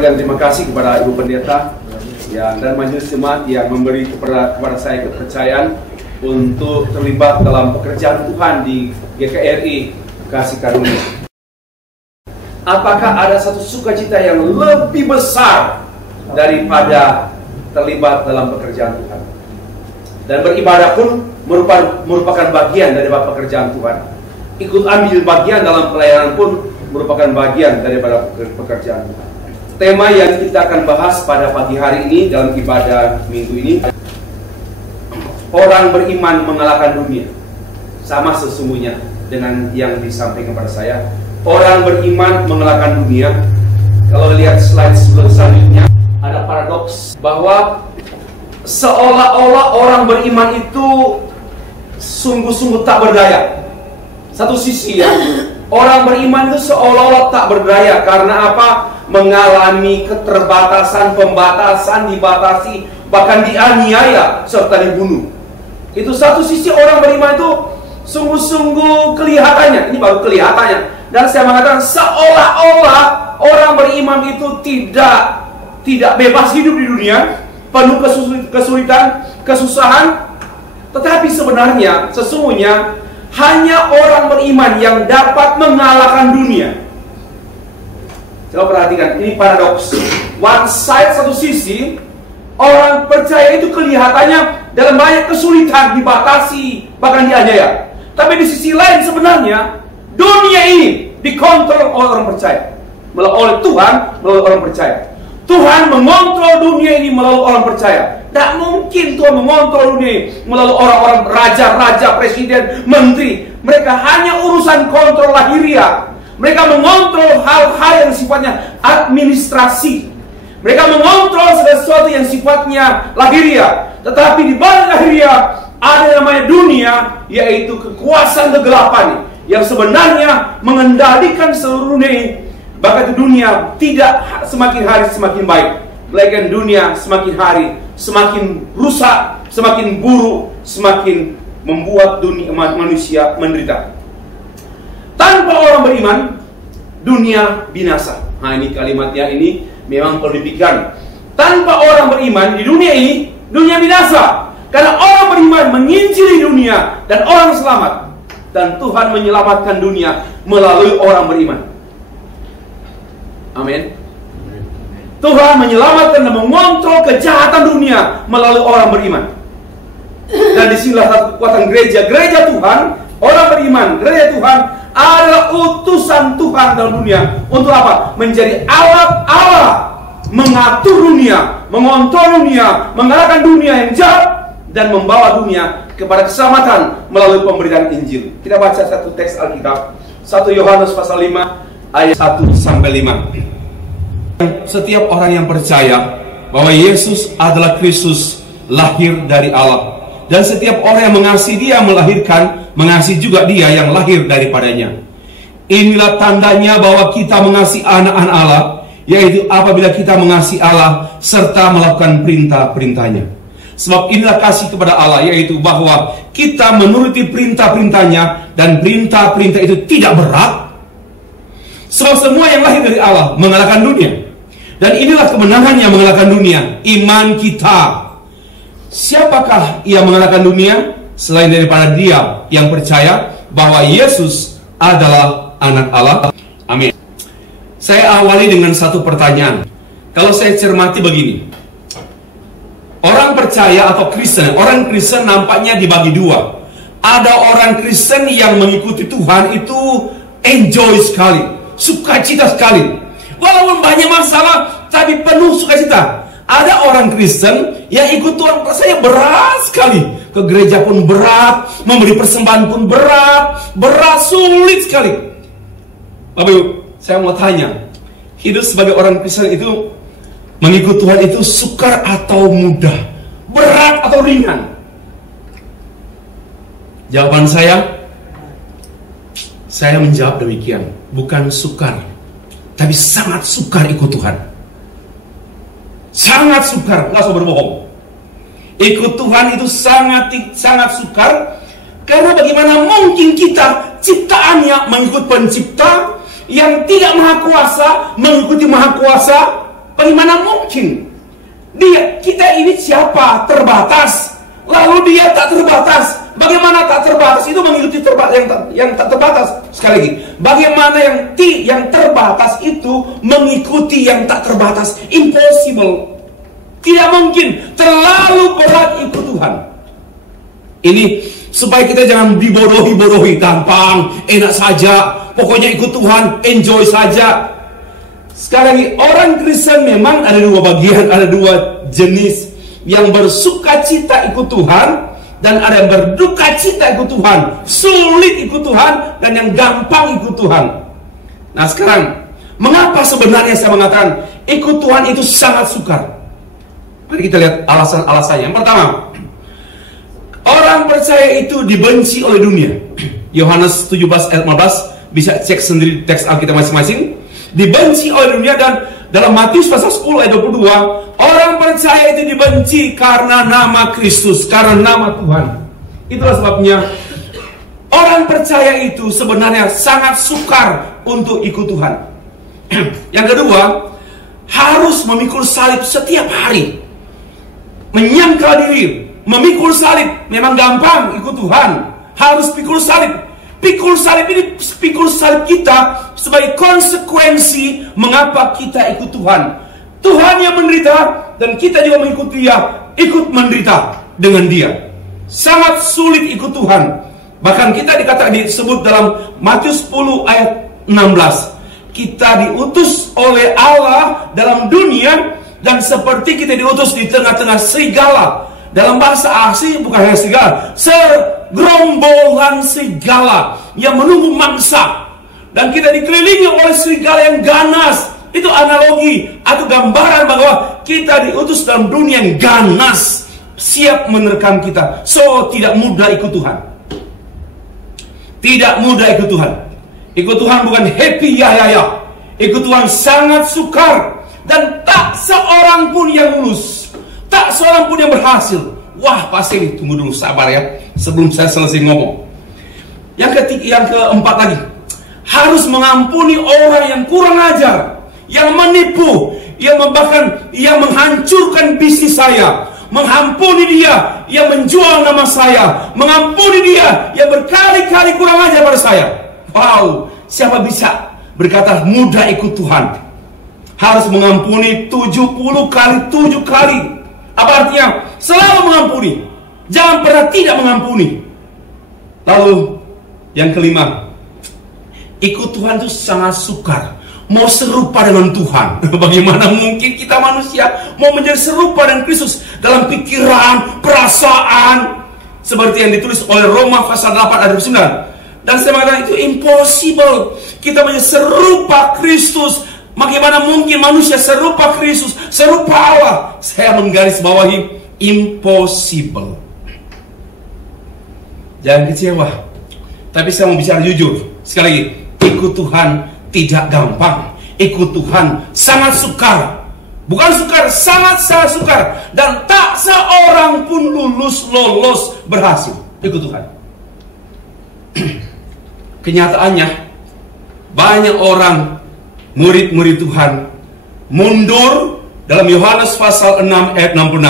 banyak terima kasih kepada Ibu Pendeta dan majelis jemaat yang memberi kepada saya kepercayaan untuk terlibat dalam pekerjaan Tuhan di GKRI Kasih Karunia. Apakah ada satu sukacita yang lebih besar daripada terlibat dalam pekerjaan Tuhan? Dan beribadah pun merupakan bagian dari pekerjaan Tuhan. Ikut ambil bagian dalam pelayanan pun merupakan bagian daripada pekerjaan Tuhan. Tema yang kita akan bahas pada pagi hari ini dalam ibadah minggu ini, orang beriman mengalahkan dunia. Sama sesungguhnya dengan yang disampaikan kepada saya. Orang beriman mengalahkan dunia. Kalau lihat slide selanjutnya, ada paradoks bahwa seolah-olah orang beriman itu sungguh-sungguh tak berdaya. Satu sisi ya, orang beriman itu seolah-olah tak berdaya. Karena apa? Mengalami keterbatasan, pembatasan, dibatasi, bahkan dianiaya serta dibunuh. Itu satu sisi orang beriman itu sungguh-sungguh kelihatannya. Ini baru kelihatannya. Dan saya mengatakan seolah-olah orang beriman itu tidak bebas hidup di dunia, penuh kesulitan, kesusahan. Tetapi sebenarnya, sesungguhnya hanya orang beriman yang dapat mengalahkan dunia. Coba perhatikan, ini paradoks. One side, satu sisi, orang percaya itu kelihatannya dalam banyak kesulitan, dibatasi, bahkan dianiaya. Tapi di sisi lain sebenarnya dunia ini dikontrol oleh orang percaya, oleh Tuhan melalui orang percaya. Tuhan mengontrol dunia ini melalui orang percaya. Tidak mungkin Tuhan mengontrol dunia ini melalui orang-orang raja-raja, presiden, menteri. Mereka hanya urusan kontrol lahiriah. Mereka mengontrol hal-hal yang sifatnya administrasi. Mereka mengontrol sesuatu yang sifatnya lahiriah. Tetapi di balik lahiriah ada yang namanya dunia, yaitu kekuasaan kegelapan yang sebenarnya mengendalikan seluruh dunia. Bahkan dunia tidak semakin hari semakin baik, melainkan dunia semakin hari semakin rusak, semakin buruk, semakin membuat dunia manusia menderita. Tanpa orang beriman, dunia binasa. Nah, ini kalimatnya ini memang perlu dipikirkan. Tanpa orang beriman di dunia ini, dunia binasa. Karena orang beriman menginjili dunia dan orang selamat. Dan Tuhan menyelamatkan dunia melalui orang beriman. Amin. Tuhan menyelamatkan dan mengontrol kejahatan dunia melalui orang beriman. Dan disinilah satu kekuatan gereja. Gereja Tuhan, orang beriman, gereja Tuhan adalah utusan Tuhan dalam dunia. Untuk apa? Menjadi alat Allah mengatur dunia, mengontrol dunia, mengalahkan dunia yang jahat, dan membawa dunia kepada keselamatan melalui pemberitaan Injil. Kita baca satu teks Alkitab, 1 Yohanes pasal 5 ayat 1-5. Setiap orang yang percaya bahwa Yesus adalah Kristus, lahir dari Allah, dan setiap orang yang mengasihi Dia mengasihi juga Dia yang lahir daripadanya. Inilah tandanya bahwa kita mengasihi anak-anak Allah, yaitu apabila kita mengasihi Allah serta melakukan perintah-perintahnya. Sebab inilah kasih kepada Allah, yaitu bahwa kita menuruti perintah-perintahnya, dan perintah-perintah itu tidak berat. Sebab semua yang lahir dari Allah mengalahkan dunia. Dan inilah kemenangan yang mengalahkan dunia, iman kita. Siapakah yang mengalahkan dunia? Selain daripada dia yang percaya bahwa Yesus adalah anak Allah. Amin. Saya awali dengan satu pertanyaan. Kalau saya cermati begini, orang percaya atau Kristen, orang Kristen nampaknya dibagi dua. Ada orang Kristen yang mengikuti Tuhan itu enjoy sekali, sukacita sekali. Walaupun banyak masalah, tapi penuh sukacita. Ada orang Kristen yang ikut Tuhan rasanya berat sekali. Ke gereja pun berat, memberi persembahan pun berat, sulit sekali. Bapak Ibu, saya mau tanya, hidup sebagai orang Kristen itu, mengikut Tuhan itu sukar atau mudah? Berat atau ringan? Jawaban saya menjawab demikian. Bukan sukar, tapi sangat sukar ikut Tuhan. Sangat sukar, nggak usah berbohong. Ikut Tuhan itu sangat sukar. Karena bagaimana mungkin kita ciptaannya mengikut pencipta yang tidak maha kuasa, mengikuti maha kuasa. Bagaimana mungkin? Kita ini siapa? Terbatas. Lalu dia tak terbatas. Bagaimana tak terbatas? Itu mengikuti yang tak terbatas. Sekali lagi, bagaimana yang terbatas itu mengikuti yang tak terbatas? Impossible. Tidak mungkin. Terlalu berat ikut Tuhan. Ini supaya kita jangan dibodohi-bodohi. Gampang, enak saja. Pokoknya ikut Tuhan, enjoy saja. Sekali lagi, orang Kristen memang ada dua bagian, ada dua jenis. Yang bersuka cita ikut Tuhan, dan ada yang berduka cita ikut Tuhan, sulit ikut Tuhan, dan yang gampang ikut Tuhan. Nah sekarang, mengapa sebenarnya saya mengatakan ikut Tuhan itu sangat sukar? Mari kita lihat alasan-alasannya. Yang pertama, orang percaya itu dibenci oleh dunia. Yohanes 17 ayat 15, bisa cek sendiri teks Alkitab masing-masing. Dibenci oleh dunia, dan dalam Matius pasal 10 ayat 22, orang percaya itu dibenci karena nama Kristus, karena nama Tuhan. Itulah sebabnya orang percaya itu sebenarnya sangat sukar untuk ikut Tuhan. Yang kedua, harus memikul salib setiap hari. Menyangkal diri, memikul salib. Memang gampang ikut Tuhan, harus pikul salib. Pikul salib ini, pikul salib kita sebagai konsekuensi mengapa kita ikut Tuhan. Tuhan yang menderita, dan kita juga mengikuti Dia, ikut menderita dengan Dia. Sangat sulit ikut Tuhan. Bahkan kita disebut dalam Matius 10 ayat 16, kita diutus oleh Allah dalam dunia, dan seperti kita diutus di tengah-tengah serigala. Dalam bahasa asli bukan hanya serigala, segerombolan serigala yang menunggu mangsa. Dan kita dikelilingi oleh serigala yang ganas. Itu analogi atau gambaran bahwa kita diutus dalam dunia yang ganas, siap menerkam kita. So, tidak mudah ikut Tuhan. Tidak mudah ikut Tuhan. Ikut Tuhan bukan happy ya. Ikut Tuhan sangat sukar. Dan tak seorang pun yang lulus, tak seorang pun yang berhasil. Wah, pasti tunggu dulu, sabar ya, sebelum saya selesai ngomong. Yang keempat lagi, harus mengampuni orang yang kurang ajar, yang menipu, yang menghancurkan bisnis saya. Mengampuni dia yang menjual nama saya. Mengampuni dia yang berkali-kali kurang ajar pada saya. Wow, siapa bisa berkata mudah ikut Tuhan? Harus mengampuni 70 kali 7 kali. Apa artinya? Selalu mengampuni. Jangan pernah tidak mengampuni. Lalu yang kelima, ikut Tuhan itu sangat sukar. Mau serupa dengan Tuhan. Bagaimana mungkin kita manusia mau menjadi serupa dengan Kristus dalam pikiran, perasaan, seperti yang ditulis oleh Roma pasal 8 ayat 9. Dan saya mengatakan itu impossible. Kita menjadi serupa Kristus. Bagaimana mungkin manusia serupa Kristus, serupa Allah? Saya menggarisbawahi impossible. Jangan kecewa. Tapi saya mau bicara jujur. Sekali lagi, ikut Tuhan tidak gampang. Ikut Tuhan sangat sukar. Bukan sukar, sangat sukar. Dan tak seorang pun lolos berhasil ikut Tuhan. Kenyataannya, banyak orang murid-murid Tuhan mundur dalam Yohanes pasal 6 ayat 66.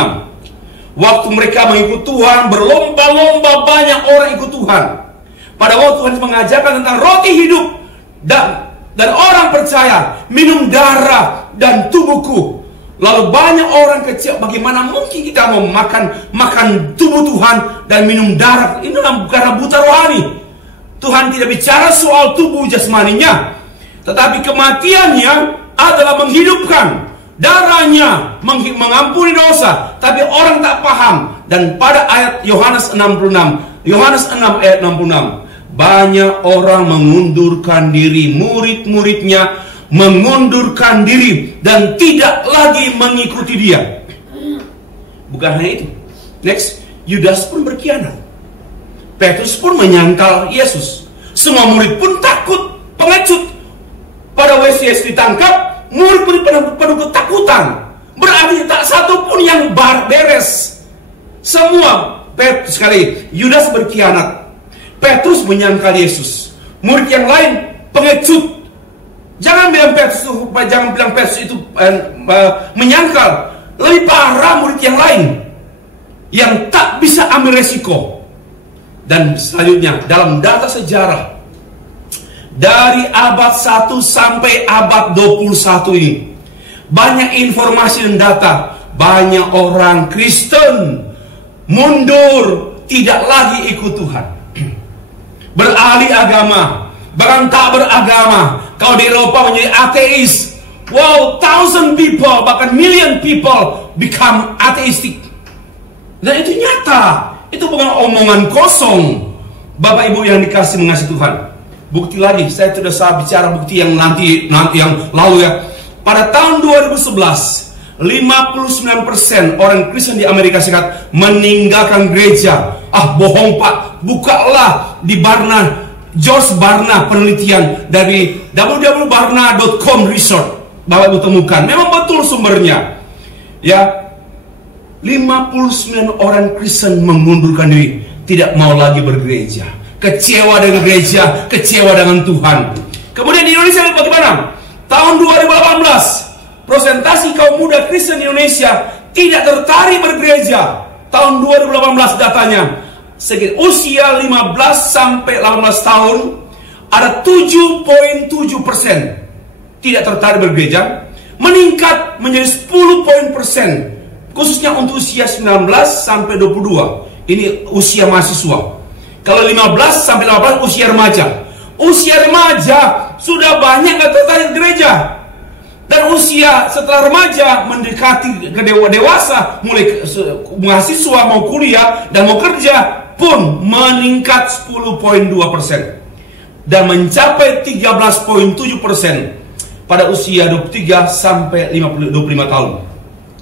Waktu mereka mengikut Tuhan, berlomba-lomba banyak orang ikut Tuhan. Pada waktu Tuhan mengajarkan tentang roti hidup, dan orang percaya minum darah dan tubuhku. Lalu banyak orang kecil, bagaimana mungkin kita mau makan tubuh Tuhan dan minum darah? Ini karena buta rohani. Tuhan tidak bicara soal tubuh jasmaninya, tetapi kematiannya adalah menghidupkan. Darahnya mengampuni dosa. Tapi orang tak paham. Dan pada ayat Yohanes 66, Yohanes 6 ayat 66, banyak orang mengundurkan diri. Murid-muridnya mengundurkan diri dan tidak lagi mengikuti dia. Bukan hanya itu. Next, Yudas pun berkhianat. Petrus pun menyangkal Yesus. Semua murid pun takut, pengecut. Pada Yesus ditangkap, murid pun penuh ketakutan. Berarti tak satu pun yang beres. Semua, sekali Yudas berkhianat, Petrus menyangkal Yesus, murid yang lain pengecut. Jangan bilang Petrus itu menyangkal. Lebih parah murid yang lain yang tak bisa ambil resiko. Dan selanjutnya dalam data sejarah dari abad 1 sampai abad 21 ini, banyak informasi dan data. Banyak orang Kristen mundur, tidak lagi ikut Tuhan, beralih agama, bahkan tak beragama. Kalau di Eropa menjadi ateis. Wow, 1,000 people, bahkan million people become atheistic. Dan itu nyata. Itu bukan omongan kosong. Bapak Ibu yang mengasihi Tuhan. Bukti lagi, saya sudah bicara bukti yang nanti yang lalu ya. Pada tahun 2011, 59% orang Kristen di Amerika Serikat meninggalkan gereja. Ah, bohong Pak. Bukalah di George Barna penelitian dari www.barna.com research. Bapak Ibu temukan, memang betul sumbernya. Ya, 59 orang Kristen mengundurkan diri, tidak mau lagi bergereja, kecewa dengan gereja, kecewa dengan Tuhan. Kemudian di Indonesia bagaimana? Tahun 2018, persentase kaum muda Kristen di Indonesia tidak tertarik bergereja. Tahun 2018 datanya, usia 15 sampai 18 tahun ada 7,7% tidak tertarik bergereja, meningkat menjadi 10% khususnya untuk usia 19 sampai 22. Ini usia mahasiswa. Kalau 15 sampai 18 usia remaja. Usia remaja sudah banyak yang tertarik gereja. Dan usia setelah remaja mendekati ke dewasa, mulai mahasiswa mau kuliah dan mau kerja pun meningkat 10,2% dan mencapai 13,7% pada usia 23 sampai 25 tahun.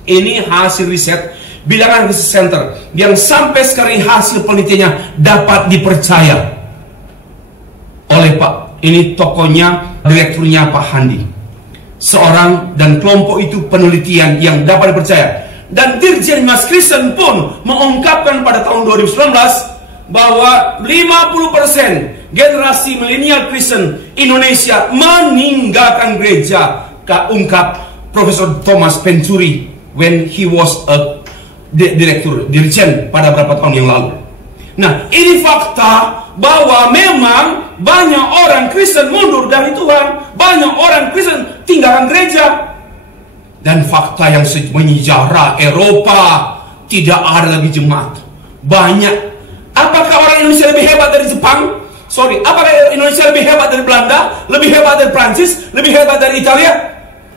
Ini hasil riset Bilangan Research Center yang sampai sekarang hasil penelitiannya dapat dipercaya oleh Pak, ini tokonya, direkturnya Pak Handi. Seorang dan kelompok itu penelitian yang dapat dipercaya. Dan Dirjen Mas Kristen pun mengungkapkan pada tahun 2019 bahwa 50% generasi milenial Kristen Indonesia meninggalkan gereja, ungkap Profesor Thomas Penturi when he was a dirjen pada beberapa tahun yang lalu. Nah, ini fakta bahwa memang banyak orang Kristen mundur dari Tuhan, banyak orang Kristen tinggalkan gereja. Dan fakta yang menyejarah Eropa tidak ada lagi jemaat. Banyak. Apakah orang Indonesia lebih hebat dari Jepang? Apakah Indonesia lebih hebat dari Belanda? Lebih hebat dari Prancis? Lebih hebat dari Italia?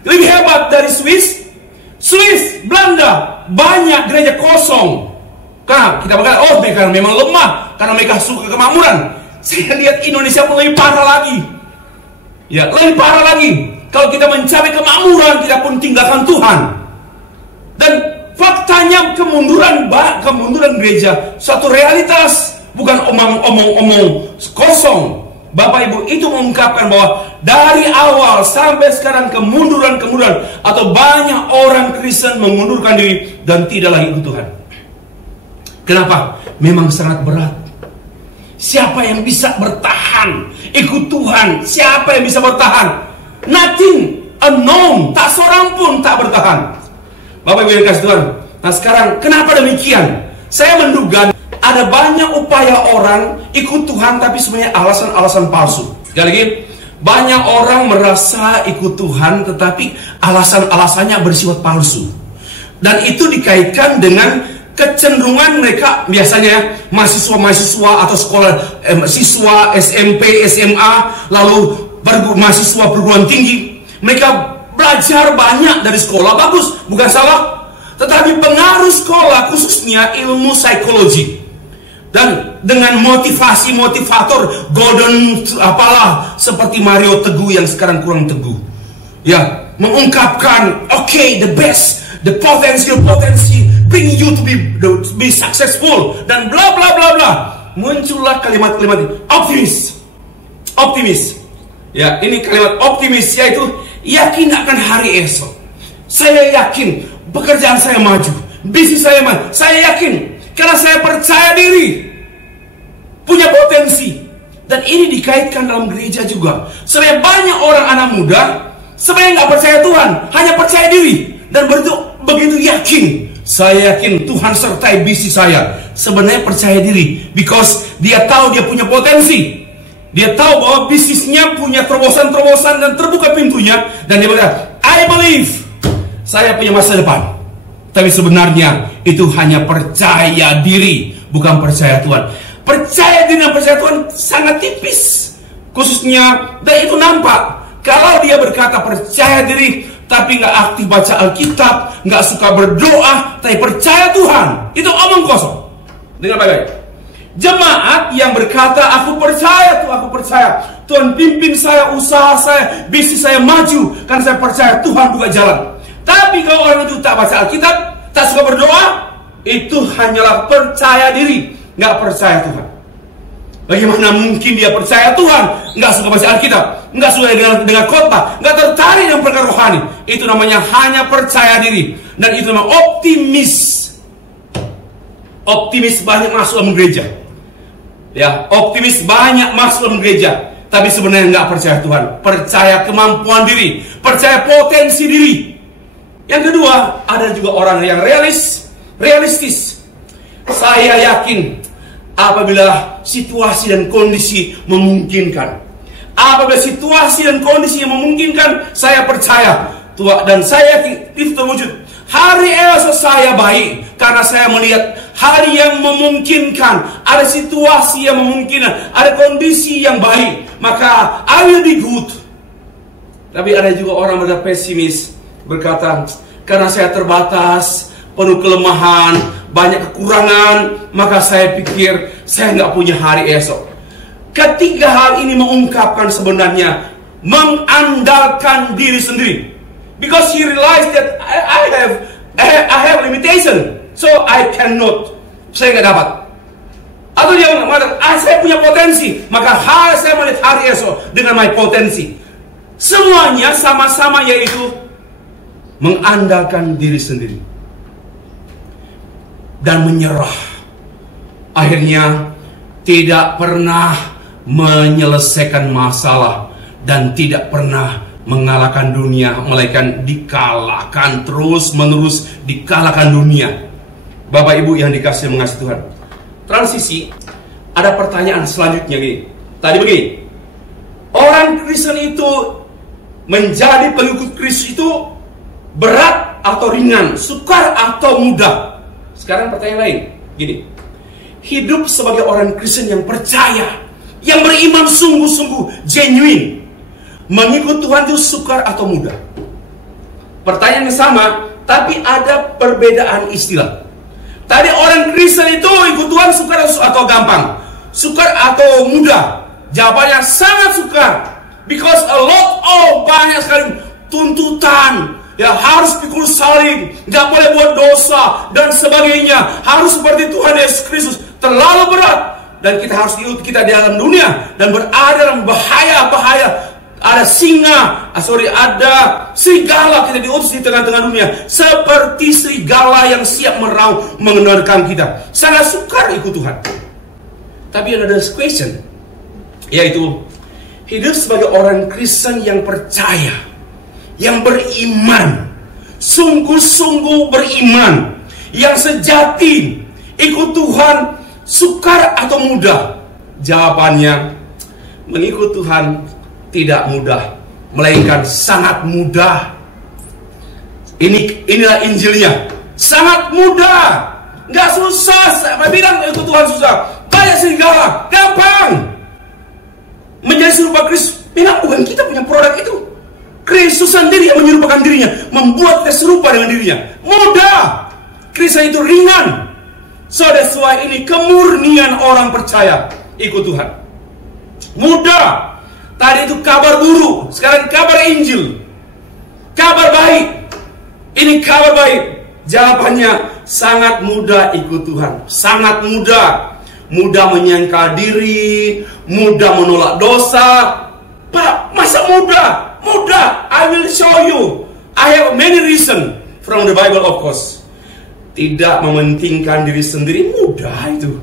Lebih hebat dari Swiss? Belanda, banyak gereja kosong. Karena kita berkata, oh mereka memang lemah karena mereka suka kemakmuran. Saya lihat Indonesia pun lebih parah lagi. Ya, lebih parah lagi. Kalau kita mencari kemakmuran, kita pun tinggalkan Tuhan. Dan faktanya kemunduran gereja suatu realitas, bukan omong-omong kosong. Bapak Ibu itu mengungkapkan bahwa dari awal sampai sekarang kemunduran atau banyak orang Kristen mengundurkan diri dan tidak lagi ikut Tuhan. Kenapa? Memang sangat berat. Siapa yang bisa bertahan ikut Tuhan? Siapa yang bisa bertahan? Nothing, unknown, tak seorang pun tak bertahan. Bapak Ibu yang kasih Tuhan. Nah sekarang kenapa demikian? Saya menduga ada banyak upaya orang ikut Tuhan tapi sebenarnya alasan-alasan palsu. Sekali lagi, banyak orang merasa ikut Tuhan tetapi alasan-alasannya bersifat palsu. Dan itu dikaitkan dengan kecenderungan mereka biasanya mahasiswa-mahasiswa atau sekolah siswa SMP, SMA, lalu mahasiswa perguruan tinggi. Mereka belajar banyak dari sekolah, bagus, bukan salah. Tetapi pengaruh sekolah khususnya ilmu psikologi dan dengan motivator golden apalah seperti Mario Teguh yang sekarang kurang teguh, ya, mengungkapkan the best, the potensi bring you to be successful dan bla bla bla bla. Muncullah kalimat-kalimat optimis. Ya, ini kalimat optimis yaitu yakin akan hari esok. Saya yakin pekerjaan saya maju, bisnis saya maju. Saya yakin karena saya percaya diri, punya potensi Dan ini dikaitkan dalam gereja juga. Sebenarnya banyak orang anak muda sebenarnya nggak percaya Tuhan, hanya percaya diri. Dan begitu yakin, saya yakin Tuhan sertai bisnis saya. Sebenarnya percaya diri, because dia tahu dia punya potensi. Dia tahu bahwa bisnisnya punya terobosan-terobosan dan terbuka pintunya. Dan dia berkata, I believe, saya punya masa depan. Tapi sebenarnya itu hanya percaya diri, bukan percaya Tuhan. Percaya diri dan percaya Tuhan sangat tipis. Khususnya, dan itu nampak. Kalau dia berkata percaya diri, tapi nggak aktif baca Alkitab, nggak suka berdoa, tapi percaya Tuhan, itu omong kosong. Dengar baik-baik. Jemaat yang berkata, aku percaya Tuhan pimpin saya, usaha saya, bisnis saya maju, karena saya percaya Tuhan buka jalan. Tapi kalau orang itu tak baca Alkitab, tak suka berdoa, itu hanyalah percaya diri, nggak percaya Tuhan. Bagaimana mungkin dia percaya Tuhan, nggak suka baca Alkitab, nggak suka dengan khotbah, nggak tertarik dengan perkara rohani? Itu namanya hanya percaya diri, dan itu namanya optimis. Optimis banyak masuk dalam gereja, ya, optimis banyak masuk dalam gereja, tapi sebenarnya nggak percaya Tuhan, percaya kemampuan diri, percaya potensi diri. Yang kedua, ada juga orang yang realistis. Saya yakin apabila situasi dan kondisi memungkinkan. Apabila situasi dan kondisi yang memungkinkan, saya percaya Tuhan, dan saya yakin itu terwujud. Hari esok saya baik, karena saya melihat hari yang memungkinkan, ada situasi yang memungkinkan, ada kondisi yang baik, maka I will be good. Tapi ada juga orang yang pesimis, berkata, karena saya terbatas, penuh kelemahan, banyak kekurangan, maka saya pikir saya nggak punya hari esok. Ketiga hal ini mengungkapkan sebenarnya mengandalkan diri sendiri, because he realized that I have limitation, so I cannot, saya nggak dapat. Atau dia mengatakan, saya punya potensi, maka harus saya melihat hari esok dengan my potensi. Semuanya sama-sama, yaitu mengandalkan diri sendiri dan menyerah. Akhirnya tidak pernah menyelesaikan masalah dan tidak pernah mengalahkan dunia, melainkan dikalahkan terus menerus, dikalahkan dunia. Bapak Ibu yang dikasihi mengasihi Tuhan, transisi, ada pertanyaan selanjutnya gini. Tadi begini, orang Kristen itu menjadi pengikut Kristus itu berat atau ringan, sukar atau mudah? Sekarang pertanyaan lain, gini, hidup sebagai orang Kristen yang percaya, yang beriman sungguh-sungguh, genuine, mengikut Tuhan itu sukar atau mudah? Pertanyaan yang sama, tapi ada perbedaan istilah. Tadi orang Kristen itu ikut Tuhan sukar atau gampang? Sukar atau mudah? Jawabannya sangat sukar, because a lot of banyak sekali tuntutan. Ya, harus pikul salib, nggak boleh buat dosa dan sebagainya. Harus seperti Tuhan Yesus Kristus, terlalu berat. Dan kita harus ikut kita di dalam dunia dan berada dalam bahaya-bahaya. Ada ada serigala, kita diutus di tengah-tengah dunia seperti serigala yang siap meraung mengenerkam kita. Sangat sukar ikut Tuhan. Tapi ada question, yaitu hidup sebagai orang Kristen yang percaya, yang beriman, sungguh-sungguh beriman, yang sejati, ikut Tuhan, sukar atau mudah? Jawabannya, mengikut Tuhan tidak mudah, melainkan sangat mudah. Inilah Injilnya, sangat mudah, nggak susah. Saya bilang ikut Tuhan susah, banyak serigala, gampang. Menjadi serupa Kristus, memang bukan kita punya produk itu. Kristus sendiri yang menyerupakan dirinya, membuat kita serupa dengan dirinya. Mudah. Kristus itu ringan. So that's why ini kemurnian orang percaya ikut Tuhan. Mudah. Tadi itu kabar buruk, sekarang kabar Injil, kabar baik. Ini kabar baik. Jawabannya sangat mudah ikut Tuhan, sangat mudah. Mudah menyangkal diri, mudah menolak dosa. Pak, masa mudah? Mudah. I will show you. I have many reasons from the Bible, of course. Tidak mementingkan diri sendiri mudah itu.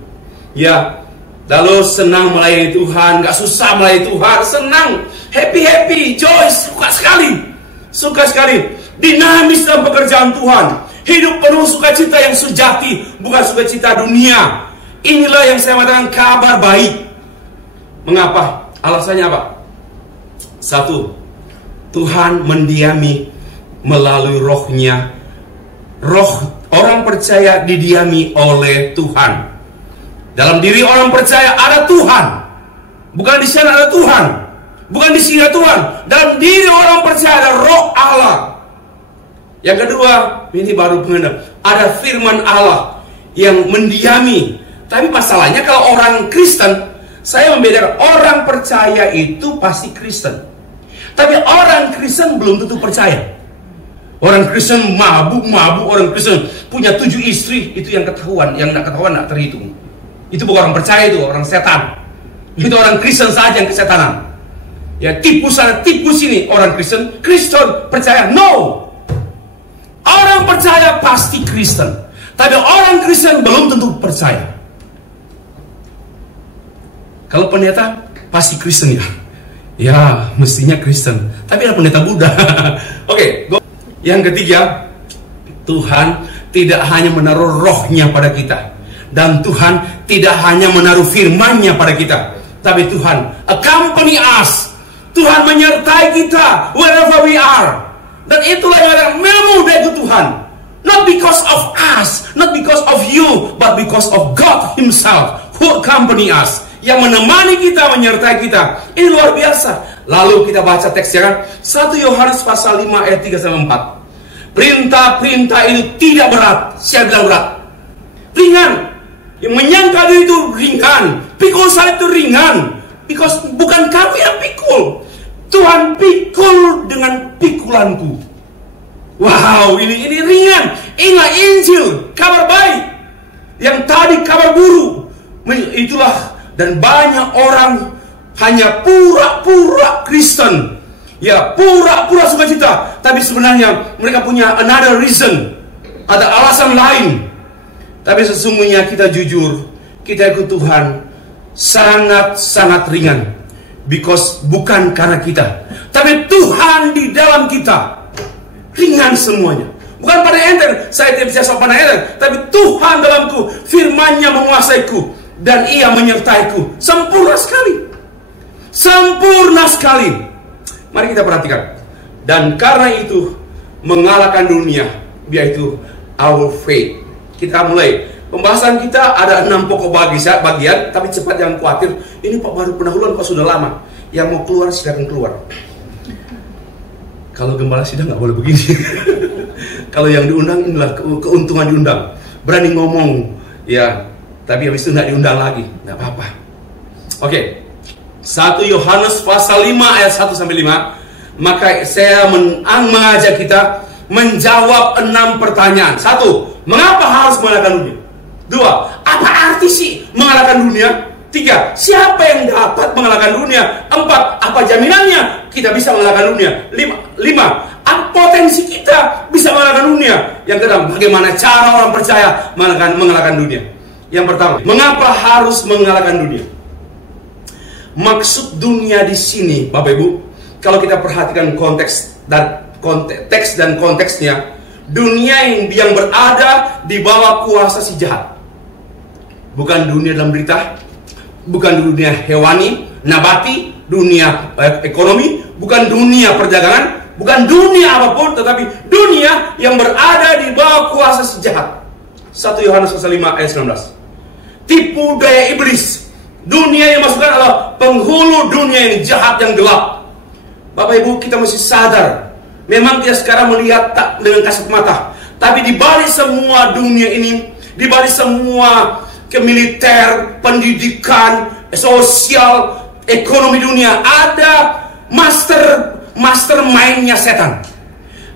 Ya, Lalu senang melayani Tuhan, gak susah melayani Tuhan, senang, happy, joy, suka sekali, dinamis dalam pekerjaan Tuhan, hidup penuh sukacita yang sejati, bukan sukacita dunia. Inilah yang saya katakan kabar baik. Mengapa? Alasannya apa? Satu, Tuhan mendiami melalui rohnya. Roh orang percaya didiami oleh Tuhan. Dalam diri orang percaya ada Tuhan. Bukan di sana ada Tuhan. Bukan di sini ada Tuhan. Dalam diri orang percaya ada roh Allah. Yang kedua, ini baru pengenal, ada firman Allah yang mendiami. Tapi masalahnya kalau orang Kristen, saya membedakan orang percaya itu pasti Kristen. Tapi orang Kristen belum tentu percaya. Orang Kristen mabuk, orang Kristen punya 7 istri, itu yang ketahuan, yang tidak ketahuan tidak terhitung. Itu bukan orang percaya, itu orang setan. Itu orang Kristen saja yang kesetanan. Ya, tipu sana, tipu sini. Orang Kristen percaya, no. Orang percaya pasti Kristen. Tapi orang Kristen belum tentu percaya. Kalau pendeta pasti Kristen ya. Ya, mestinya Kristen. Tapi ada pendeta Buddha. Oke, yang ketiga, Tuhan tidak hanya menaruh rohnya pada kita. Dan Tuhan tidak hanya menaruh firman-Nya pada kita, tapi Tuhan accompany us. Tuhan menyertai kita wherever we are. Dan itulah yang ada memudah itu Tuhan. Not because of us, not because of you, but because of God Himself who accompany us. Yang menemani kita, menyertai kita. Ini luar biasa. Lalu kita baca teksnya, 1 Yohanes pasal 5 ayat 3-4. Perintah-perintah itu tidak berat. Saya bilang berat, ringan. Yang menyangka diri itu ringan. Pikul salib itu ringan. Because bukan kami yang pikul, Tuhan pikul dengan pikulanku. Wow, ini ringan. Inilah Injil, kabar baik. Yang tadi kabar buruk. Itulah, dan banyak orang hanya pura-pura Kristen. Ya, pura-pura sukacita. Tapi sebenarnya mereka punya another reason. Ada alasan lain. Tapi sesungguhnya kita jujur, kita ikut Tuhan sangat-sangat ringan. Because bukan karena kita, tapi Tuhan di dalam kita. Ringan semuanya. Bukan pada enter, saya tidak bisa sopan enter, tapi Tuhan dalamku, firman-Nya menguasaiku, dan Ia menyertaiku. Sempurna sekali. Sempurna sekali. Mari kita perhatikan. Dan karena itu mengalahkan dunia, yaitu our faith. Kita mulai pembahasan kita, ada 6 pokok bagian, tapi cepat, jangan khawatir. Ini Pak baru pendahuluan, Pak sudah lama. Yang mau keluar silakan keluar. Kalau gembala sidang nggak boleh begini. Kalau yang diundang, inilah keuntungan diundang. Berani ngomong, ya. Tapi habis itu nggak diundang lagi, nggak apa-apa. Oke. 1 Yohanes pasal 5 ayat 1-5. Maka saya mengajak kita menjawab 6 pertanyaan. 1. Mengapa harus mengalahkan dunia? 2. Apa arti sih mengalahkan dunia? 3. Siapa yang dapat mengalahkan dunia? 4. Apa jaminannya kita bisa mengalahkan dunia? 5. Apa potensi kita bisa mengalahkan dunia? Yang ke-6, bagaimana cara orang percaya mengalahkan dunia? Yang pertama, mengapa harus mengalahkan dunia? Maksud dunia di sini, Bapak Ibu, kalau kita perhatikan konteks dan konteksnya, dunia yang berada di bawah kuasa si jahat. Bukan dunia dalam berita, bukan dunia hewani, nabati, dunia ekonomi, bukan dunia perdagangan, bukan dunia apapun, tetapi dunia yang berada di bawah kuasa si jahat. 1 Yohanes pasal 5 ayat 19. Tipu daya iblis. Dunia yang masukkan adalah penghulu dunia yang jahat, yang gelap. Bapak Ibu, kita mesti sadar. Memang kita sekarang melihat tak dengan kasat mata, tapi di balik semua dunia ini, di balik semua kemiliter, pendidikan, sosial, ekonomi dunia, ada mastermind-nya setan.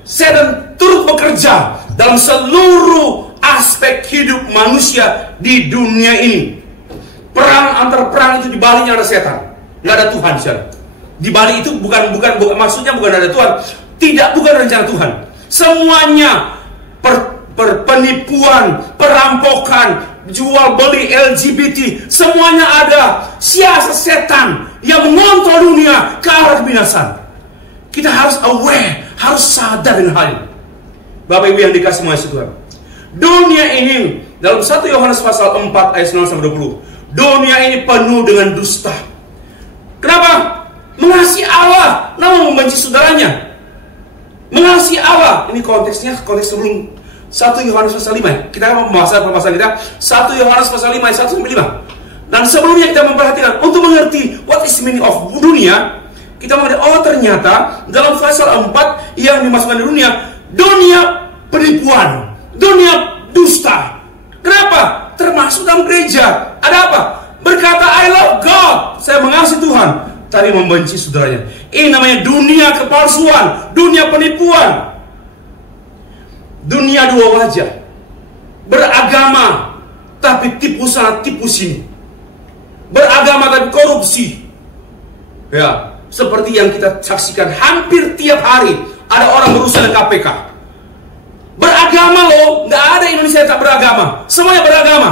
Setan turut bekerja dalam seluruh aspek hidup manusia di dunia ini. Perang antar perang itu di baliknya ada setan, nggak ada Tuhan. Di balik itu bukan maksudnya bukan ada Tuhan. Tidak, bukan rencana Tuhan. Semuanya penipuan, perampokan, jual beli LGBT, semuanya ada. Siasat setan yang mengontrol dunia ke arah kebinasan. Kita harus aware, harus sadar dengan hal ini. Bapak Ibu yang dikasih oleh Tuhan, dunia ini dalam 1 Yohanes pasal 4 ayat 9-20, dunia ini penuh dengan dusta. Kenapa? Mengasihi Allah namun membenci saudaranya. Mengasihi Allah, ini konteksnya konteks sebelum 1 Yohanes pasal 5. Kita akan pembahasan kita 1 Yohanes pasal 5 ayat 1-5. Dan sebelumnya kita memperhatikan untuk mengerti what is meaning of dunia, kita mengerti ternyata dalam pasal 4 yang dimasukkan di dunia penipuan, dunia dusta. Kenapa? Termasuk dalam gereja. Ada apa? Berkata I love God, saya mengasihi Tuhan, tapi membenci saudaranya. Ini namanya dunia kepalsuan, dunia penipuan. Dunia dua wajah. Beragama tapi tipu sana tipu sini. Beragama tapi korupsi. Ya, seperti yang kita saksikan hampir tiap hari ada orang berusaha dengan KPK. Beragama loh, nggak ada Indonesia yang tak beragama. Semuanya beragama.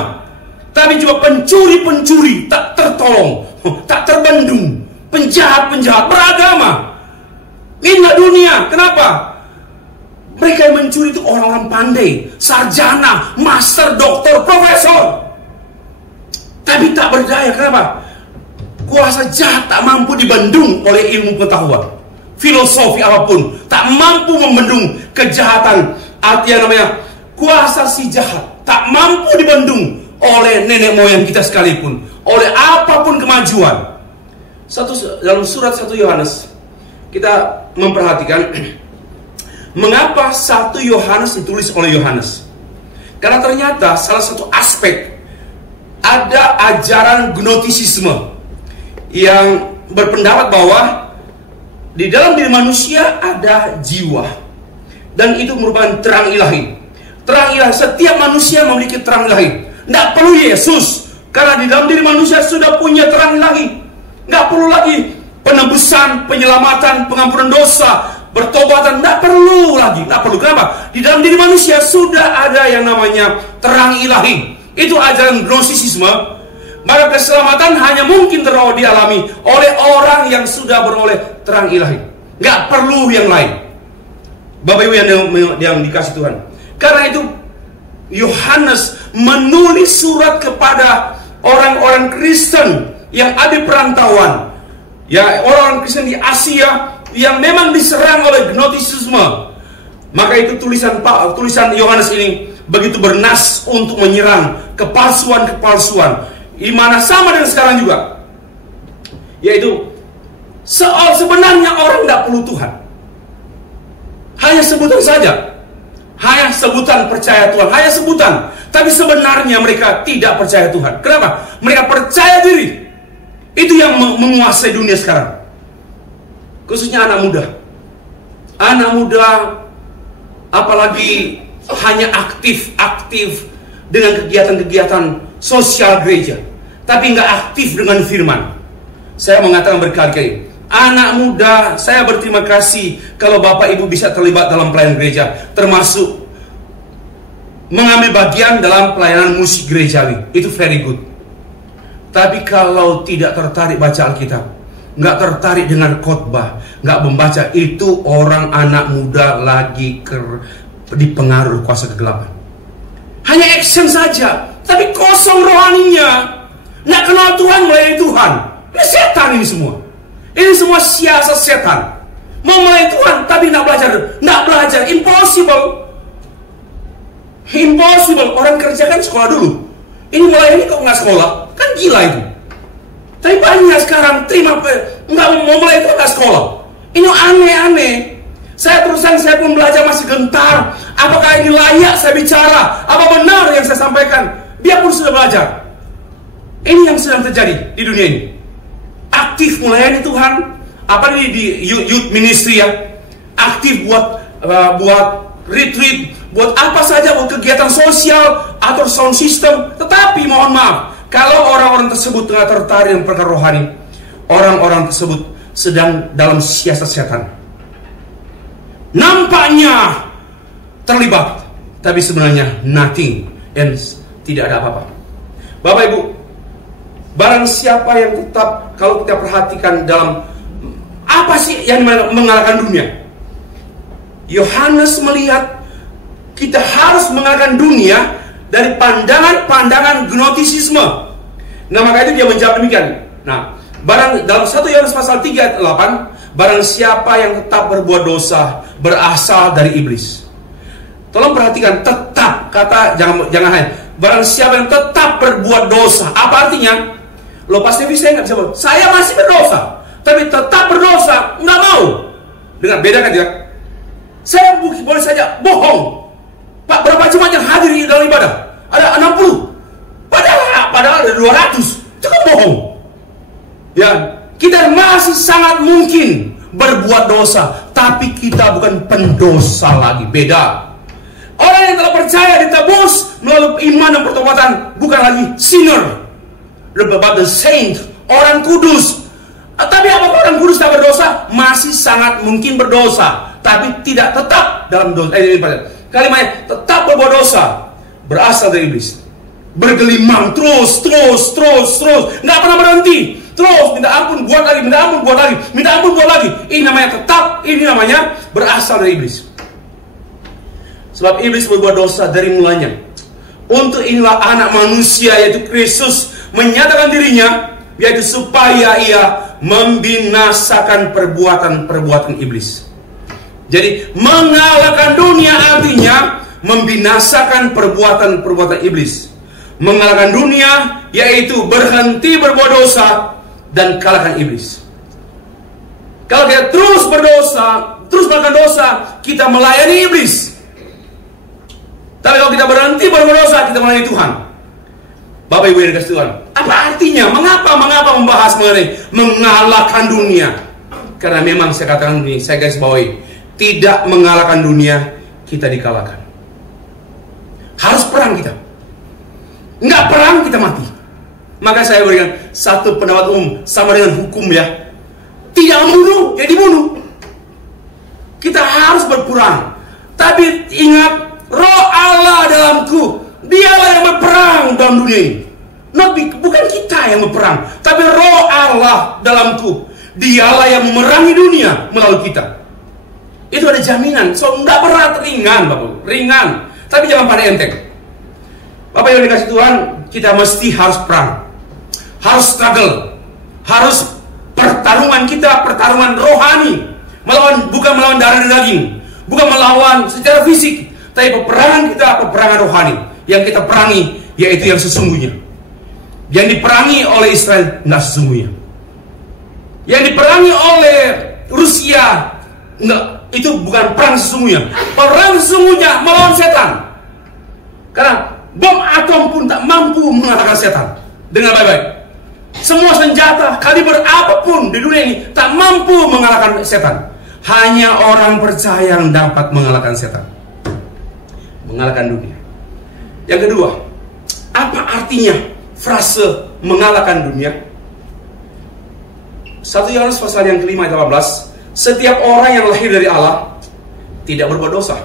Tapi juga pencuri-pencuri tak tertolong, tak terbendung. Penjahat-penjahat beragama. Inilah dunia. Kenapa? Mereka yang mencuri itu orang-orang pandai, sarjana, master, doktor, profesor, tapi tak berdaya. Kenapa? Kuasa jahat tak mampu dibendung oleh ilmu pengetahuan. Filosofi apapun tak mampu membendung kejahatan. Artinya namanya kuasa si jahat tak mampu dibendung oleh nenek moyang kita sekalipun, oleh apapun kemajuan. Dalam surat 1 Yohanes kita memperhatikan mengapa 1 Yohanes ditulis oleh Yohanes. Karena ternyata salah satu aspek ada ajaran gnostisisme yang berpendapat bahwa di dalam diri manusia ada jiwa, dan itu merupakan terang ilahi. Terang ilahi, setiap manusia memiliki terang ilahi. Tidak perlu Yesus, karena di dalam diri manusia sudah punya terang ilahi. Nggak perlu lagi penebusan, penyelamatan, pengampunan dosa, bertobatan. Nggak perlu lagi. Nggak perlu. Kenapa? Di dalam diri manusia sudah ada yang namanya terang ilahi. Itu ajaran gnostisisme. Maka keselamatan hanya mungkin dialami oleh orang yang sudah beroleh terang ilahi. Nggak perlu yang lain. Bapak Ibu yang dikasih Tuhan. Karena itu Yohanes menulis surat kepada orang-orang Kristen yang ada di perantauan, ya, orang Kristen di Asia yang memang diserang oleh gnostisisme. Maka itu tulisan Yohanes ini begitu bernas untuk menyerang kepalsuan-kepalsuan, di mana sama dengan sekarang juga, yaitu sebenarnya orang tidak perlu Tuhan, hanya sebutan saja, hanya sebutan percaya Tuhan, hanya sebutan. Tapi sebenarnya mereka tidak percaya Tuhan. Kenapa? Mereka percaya diri. Itu yang menguasai dunia sekarang, khususnya anak muda. Anak muda apalagi hanya aktif dengan kegiatan-kegiatan sosial gereja, tapi nggak aktif dengan firman. Saya mengatakan berkali-kali, anak muda, saya berterima kasih kalau Bapak Ibu bisa terlibat dalam pelayanan gereja, termasuk mengambil bagian dalam pelayanan musik gerejawi. Itu very good. Tapi kalau tidak tertarik baca Alkitab, nggak tertarik dengan khotbah, nggak membaca, itu orang anak muda lagi dipengaruhi kuasa kegelapan. Hanya action saja, tapi kosong rohaninya. Nggak kenal Tuhan, melayani Tuhan. Ini setan ini semua. Ini semua siasat setan. Mau melayani Tuhan, tapi nggak belajar. Impossible. Orang kerja kan sekolah dulu. Ini melayani kok nggak sekolah? Kan gila itu. Tapi banyak sekarang nggak mau melayani itu nggak sekolah. Ini aneh-aneh. Saya pun belajar masih gentar. Apakah ini layak saya bicara? Apa benar yang saya sampaikan? Dia pun sudah belajar. Ini yang sedang terjadi di dunia ini. Aktif melayani Tuhan, apalagi di youth ministry ya. Aktif buat retreat, buat apa saja, buat kegiatan sosial atau sound system. Tetapi mohon maaf, kalau orang-orang tersebut tengah tertarik dengan perkara rohani, orang-orang tersebut sedang dalam siasat setan. Nampaknya terlibat, tapi sebenarnya nothing, and tidak ada apa-apa. Bapak Ibu, barang siapa yang tetap, kalau kita perhatikan dalam apa sih yang mengalahkan dunia? Yohanes melihat kita harus mengalahkan dunia dari pandangan-pandangan gnostisisme. Nah, maka itu dia menjawab demikian. Nah, dalam 1 Yohanes pasal 3 ayat 8, barang siapa yang tetap berbuat dosa berasal dari iblis. Tolong perhatikan, tetap, kata jangan hanya. Barang siapa yang tetap berbuat dosa, apa artinya? Lo pasti saya nggak bisa berdosa. Saya masih berdosa, tapi tetap berdosa, nggak mau. Dengan beda kan tidak? Saya boleh saja bohong. Pak, berapa jemaat yang hadir di dalam ibadah? Ada 60. Padahal ada 200. Itu kan bohong. Ya, kita masih sangat mungkin berbuat dosa, tapi kita bukan pendosa lagi. Beda. Orang yang telah percaya ditebus melalui iman dan pertobatan bukan lagi sinner, but the saint, orang kudus. Tapi apakah orang kudus tak berdosa? Masih sangat mungkin berdosa, tapi tidak tetap dalam dosa. Kalimatnya tetap berbuat dosa berasal dari iblis. Bergelimang terus, nggak pernah berhenti. Terus minta ampun, buat lagi, minta ampun, buat lagi, minta ampun, buat lagi. Ini namanya tetap, ini namanya berasal dari iblis. Sebab iblis berbuat dosa dari mulanya. Untuk inilah anak manusia yaitu Kristus menyatakan dirinya, yaitu supaya ia membinasakan perbuatan-perbuatan iblis. Jadi mengalahkan dunia artinya membinasakan perbuatan-perbuatan iblis. Mengalahkan dunia yaitu berhenti berbuat dosa dan kalahkan iblis. Kalau kita terus berdosa, terus melakukan dosa, kita melayani iblis. Tapi kalau kita berhenti berbuat dosa, kita melayani Tuhan. Bapak Ibu yang dikasih Tuhan, apa artinya? Mengapa membahas mengenai mengalahkan dunia? Karena memang saya katakan ini, saya garis bawahi, tidak mengalahkan dunia, kita dikalahkan. Harus perang kita. Enggak perang, kita mati. Maka saya berikan satu pendapat umum sama dengan hukum ya. Tidak membunuh, ya dibunuh. Kita harus berperang. Tapi ingat, Roh Allah dalamku, dialah yang berperang dalam dunia ini. Bukan kita yang berperang, tapi Roh Allah dalamku, dialah yang memerangi dunia melalui kita. Itu ada jaminan. So, enggak berat, ringan Bapak, ringan. Tapi jangan pada enteng. Bapak yang dikasih Tuhan, kita mesti harus perang. Harus struggle. Harus pertarungan kita, pertarungan rohani. Bukan melawan darah dan daging. Bukan melawan secara fisik. Tapi peperangan kita, peperangan rohani. Yang kita perangi, yaitu yang sesungguhnya. Yang diperangi oleh Israel, tidak sesungguhnya. Yang diperangi oleh Rusia, enggak, itu bukan perang sesungguhnya. Perang sesungguhnya melawan setan. Karena bom atom pun tak mampu mengalahkan setan. Dengar baik-baik. Semua senjata kaliber apapun di dunia ini tak mampu mengalahkan setan. Hanya orang percaya yang dapat mengalahkan setan, mengalahkan dunia. Yang kedua, apa artinya frase mengalahkan dunia? 1 Yohanes pasal yang kelima ayat 18, setiap orang yang lahir dari Allah tidak berbuat dosa,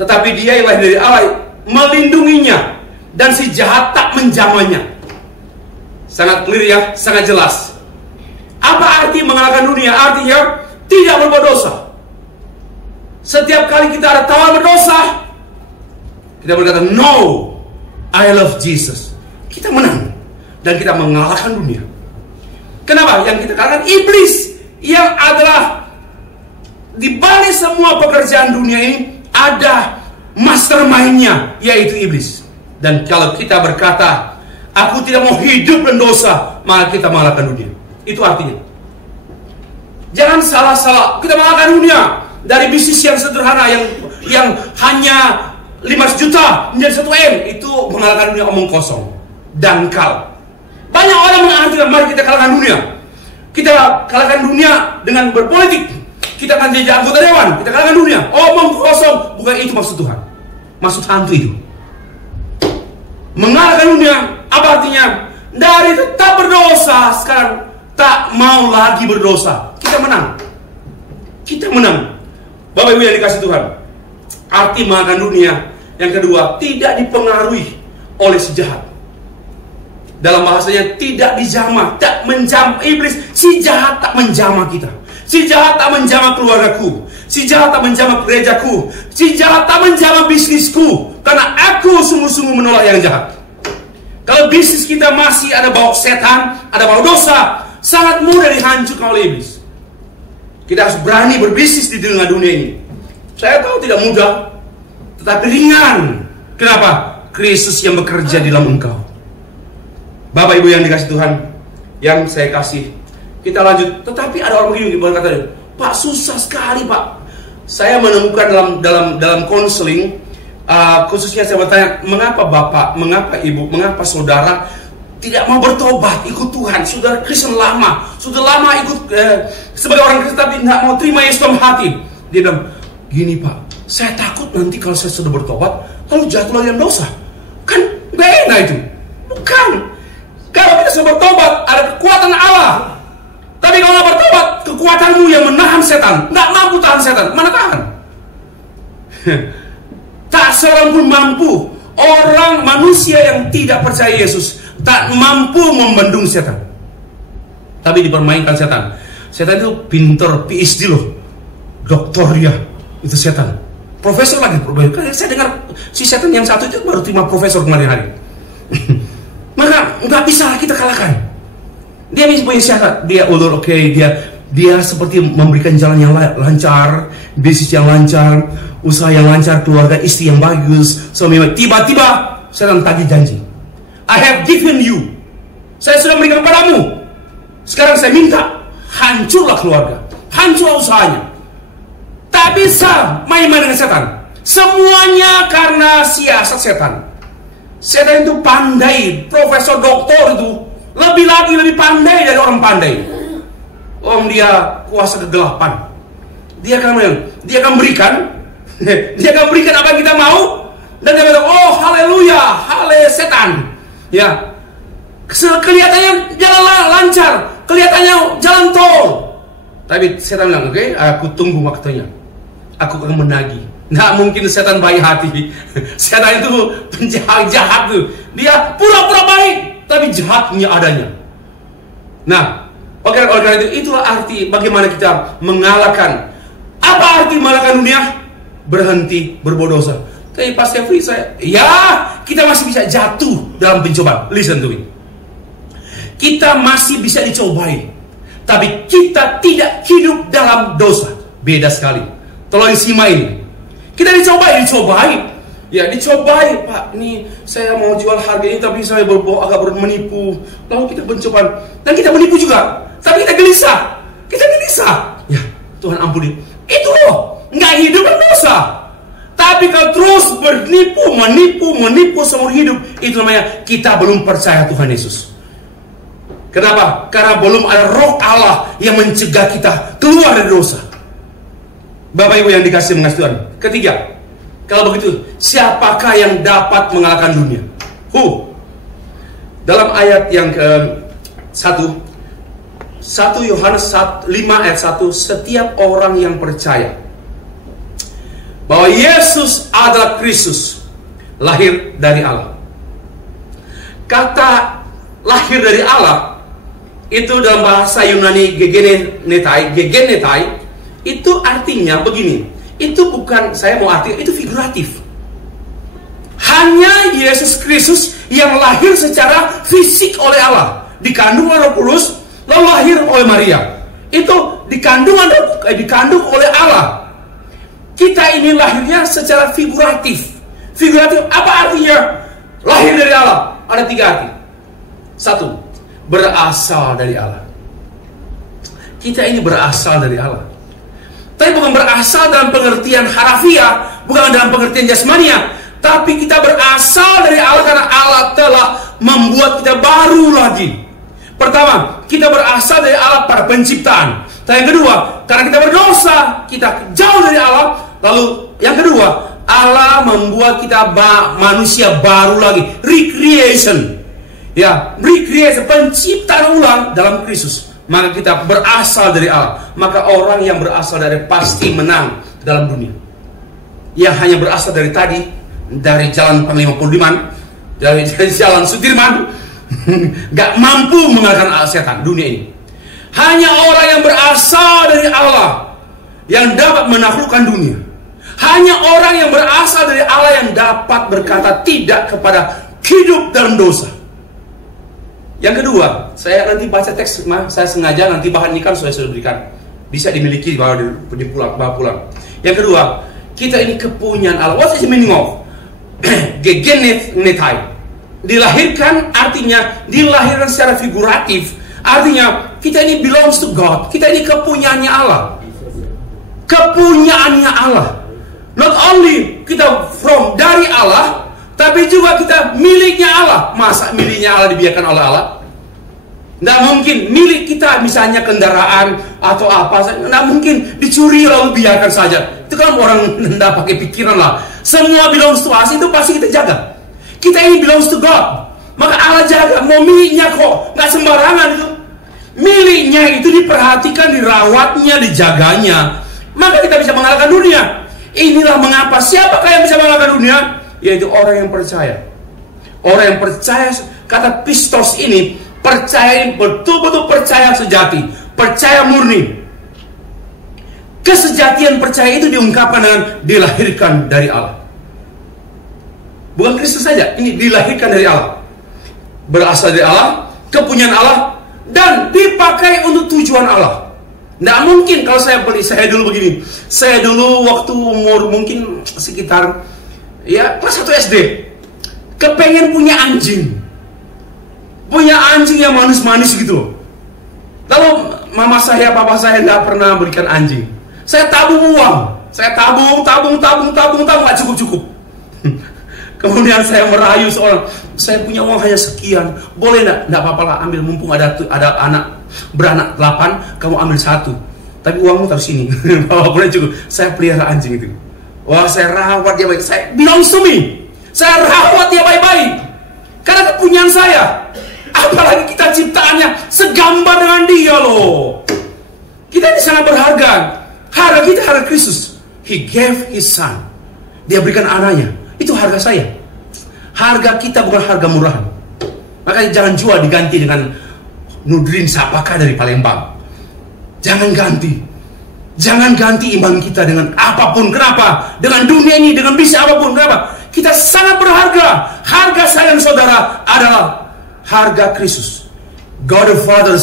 tetapi dia yang lahir dari Allah melindunginya, dan si jahat tak menjamahnya. Sangat clear ya, sangat jelas. Apa arti mengalahkan dunia? Artinya tidak berbuat dosa. Setiap kali kita ada tawaran berdosa, kita berkata, no, I love Jesus. Kita menang. Dan kita mengalahkan dunia. Kenapa? Yang kita kalahkan iblis. Yang adalah di balik semua pekerjaan dunia ini, ada mastermind-nya, yaitu iblis. Dan kalau kita berkata, aku tidak mau hidup dan dosa, maka kita mengalahkan dunia. Itu artinya. Jangan salah-salah. Kita mengalahkan dunia. Dari bisnis yang sederhana, yang hanya 5 juta menjadi 1 M, itu mengalahkan dunia, omong kosong, dangkal. Banyak orang mengartikan, mari kita kalahkan dunia. Kita kalahkan dunia dengan berpolitik. Kita akan jadi anggota dewan, kita kalahkan dunia. Omong kosong, bukan itu maksud Tuhan. Maksud hantu itu. Mengalahkan dunia, apa artinya? Dari tetap berdosa, sekarang tak mau lagi berdosa. Kita menang. Kita menang. Bapak Ibu yang dikasih Tuhan, arti mengalahkan dunia yang kedua, tidak dipengaruhi oleh si jahat. dalam bahasanya tidak dijamah, tak menjamah. Iblis, si jahat tak menjamah kita. Si jahat tak menjamah keluargaku. Si jahat tak menjamah gerejaku. Si jahat tak menjamah bisnisku. Karena aku sungguh-sungguh menolak yang jahat. Kalau bisnis kita masih ada bau setan, ada bau dosa, sangat mudah dihancurkan oleh iblis. Kita harus berani berbisnis di tengah dunia ini. Saya tahu tidak mudah, tetapi ringan. Kenapa? Kristus yang bekerja di dalam engkau. Bapak Ibu yang dikasih Tuhan, yang saya kasih, kita lanjut. Tetapi ada orang begini berkata, Pak, susah sekali Pak. Saya menemukan dalam konseling, khususnya saya bertanya, mengapa Bapak, mengapa Ibu, mengapa Saudara tidak mau bertobat, ikut Tuhan? Saudara Kristen lama, sudah lama ikut sebagai orang Kristen, tapi nggak mau terima Yesus dalam hati. Dia bilang, gini Pak, saya takut nanti kalau saya sudah bertobat, lalu jatuh lagi dalam dosa. Kan nggak enak itu. Bukan. Kalau kita sudah bertobat, ada kekuatan Allah. Tapi kalau nggak bertobat, kekuatanmu yang menahan setan, nggak mampu tahan setan. Mana tahan? Tak seorang pun mampu. Orang manusia yang tidak percaya Yesus tak mampu membendung setan. Tapi dipermainkan setan. Setan itu pinter, PhD loh. Doktor dia, itu setan. Profesor lagi, profesor. Saya dengar si setan yang satu itu baru terima profesor kemarin hari. Maka nggak bisa kita kalahkan. Dia punya syarat. Dia ulur, oke, dia seperti memberikan jalan yang lancar, bisnis yang lancar, usaha yang lancar, keluarga istri yang bagus, suami. Tiba-tiba setan tagih janji. I have given you. Saya sudah memberikan padamu. Sekarang saya minta, hancurlah keluarga, hancurlah usahanya. Tak bisa main-main dengan setan. Semuanya karena siasat setan. Setan itu pandai, profesor doktor itu lebih pandai dari orang pandai. Dia kuasa kegelapan. Dia akan berikan apa yang kita mau, dan dia bilang, oh haleluya, setan. Ya, kelihatannya jalan lancar, kelihatannya jalan tol. Tapi setan bilang, oke, aku tunggu waktunya. Aku akan menagih. Nggak mungkin setan baik hati. Setan itu penjahat tuh. Dia pura-pura baik, tapi jahatnya adanya. Nah, oleh karena itu, itulah arti bagaimana kita mengalahkan. Apa arti mengalahkan dunia? Berhenti berbuat dosa. Tapi pas Jeffrey kita masih bisa jatuh dalam pencobaan. Listen to me. Kita masih bisa dicobai, tapi kita tidak hidup dalam dosa. Beda sekali. Tolong simak ini. Kita dicobai. Ya, dicobai, Pak. Nih, saya mau jual harga ini, tapi saya agak menipu. Lalu kita pencobaan, dan kita menipu juga. Tapi kita gelisah. Ya, Tuhan ampuni. Itu loh, nggak hidup dalam dosa. Tapi kalau terus menipu seumur hidup, itu namanya kita belum percaya Tuhan Yesus. Kenapa? Karena belum ada roh Allah yang mencegah kita keluar dari dosa. Bapak Ibu yang dikasih Tuhan. Ketiga, kalau begitu, siapakah yang dapat mengalahkan dunia? Dalam ayat yang ke-1 Yohanes 5 ayat 1, setiap orang yang percaya bahwa Yesus adalah Kristus, lahir dari Allah. Kata lahir dari Allah itu dalam bahasa Yunani gegenetai, itu artinya begini. Itu bukan, saya mau artikan, itu figuratif. Hanya Yesus Kristus yang lahir secara fisik oleh Allah, dikandung oleh Roh Kudus, lalu lahir oleh Maria. Itu dikandung oleh Allah. Kita ini lahirnya secara figuratif. Figuratif apa artinya? Lahir dari Allah. Ada 3 arti. 1, berasal dari Allah. Kita ini berasal dari Allah. Tapi bukan berasal dalam pengertian harafiah, bukan dalam pengertian jasmania, tapi kita berasal dari Allah karena Allah telah membuat kita baru lagi. Pertama, kita berasal dari Allah pada penciptaan. Dan yang kedua, karena kita berdosa, kita jauh dari Allah. Lalu yang kedua, Allah membuat kita manusia baru lagi, recreation. Ya, recreation, penciptaan ulang dalam Kristus. Maka kita berasal dari Allah. Maka orang yang berasal dari pasti menang dalam dunia. Yang hanya berasal dari tadi, dari jalan Panglima Sudirman, dari jalan Sudirman, Gak mampu mengalahkan setan dunia ini. Hanya orang yang berasal dari Allah yang dapat menaklukkan dunia. Hanya orang yang berasal dari Allah yang dapat berkata tidak kepada hidup dalam dosa. Yang kedua, saya nanti baca teks, saya sengaja nanti bahan ini kan sudah berikan, bisa dimiliki bawa pulang. Yang kedua, kita ini kepunyaan Allah. What is the meaning of gegenetai? Dilahirkan artinya dilahirkan secara figuratif. Artinya kita ini belongs to God. Kita ini kepunyaannya Allah. Kepunyaannya Allah. Not only kita from dari Allah, tapi juga kita miliknya Allah. Masa miliknya Allah dibiarkan oleh Allah? Nggak mungkin. Milik kita misalnya kendaraan atau apa, nggak mungkin dicuri lalu biarkan saja. Itu kan orang nggak pakai pikiran lah. Semua belongs to us, itu pasti kita jaga. Kita ini belongs to God, maka Allah jaga. Mau miliknya kok, nggak sembarangan itu. Miliknya itu diperhatikan, dirawatnya, dijaganya. Maka kita bisa mengalahkan dunia. Inilah mengapa siapakah yang bisa mengalahkan dunia? Yaitu orang yang percaya. Orang yang percaya, kata pistos ini, percaya, betul-betul percaya sejati, percaya murni. Kesejatian percaya itu diungkapkan dengan dilahirkan dari Allah. Bukan Kristus saja, ini dilahirkan dari Allah, berasal dari Allah, kepunyaan Allah, dan dipakai untuk tujuan Allah. Nggak mungkin kalau saya dulu begini. Saya dulu waktu umur mungkin sekitar ya kelas 1 SD, kepengen punya anjing. Punya anjing yang manis-manis gitu. Lalu mama saya, papa saya nggak pernah berikan anjing. Saya tabung uang. Saya tabung, nggak cukup. Kemudian saya merayu seorang, saya punya uang hanya sekian, boleh nggak? Nggak apa-apa lah, ambil, mumpung ada anak beranak 8, kamu ambil 1, tapi uangmu taruh sini. Boleh cukup. Saya pelihara anjing itu. Wah, saya rawat dia baik. Saya belongs to me. Saya rawat dia baik-baik karena kepunyaan saya. Apalagi kita ciptaannya segambar dengan dia loh. Kita ini sangat berharga. Harga kita harga Kristus. He gave his son. Dia berikan anaknya. Itu harga saya. Harga kita bukan harga murahan. Makanya jangan jual diganti dengan Nudrin Sapaka dari Palembang. Jangan ganti. Jangan ganti iman kita dengan apapun. Kenapa? Dengan dunia ini, dengan bisnis apapun. Kenapa? Kita sangat berharga. Harga sayang saudara adalah harga Kristus. God the Father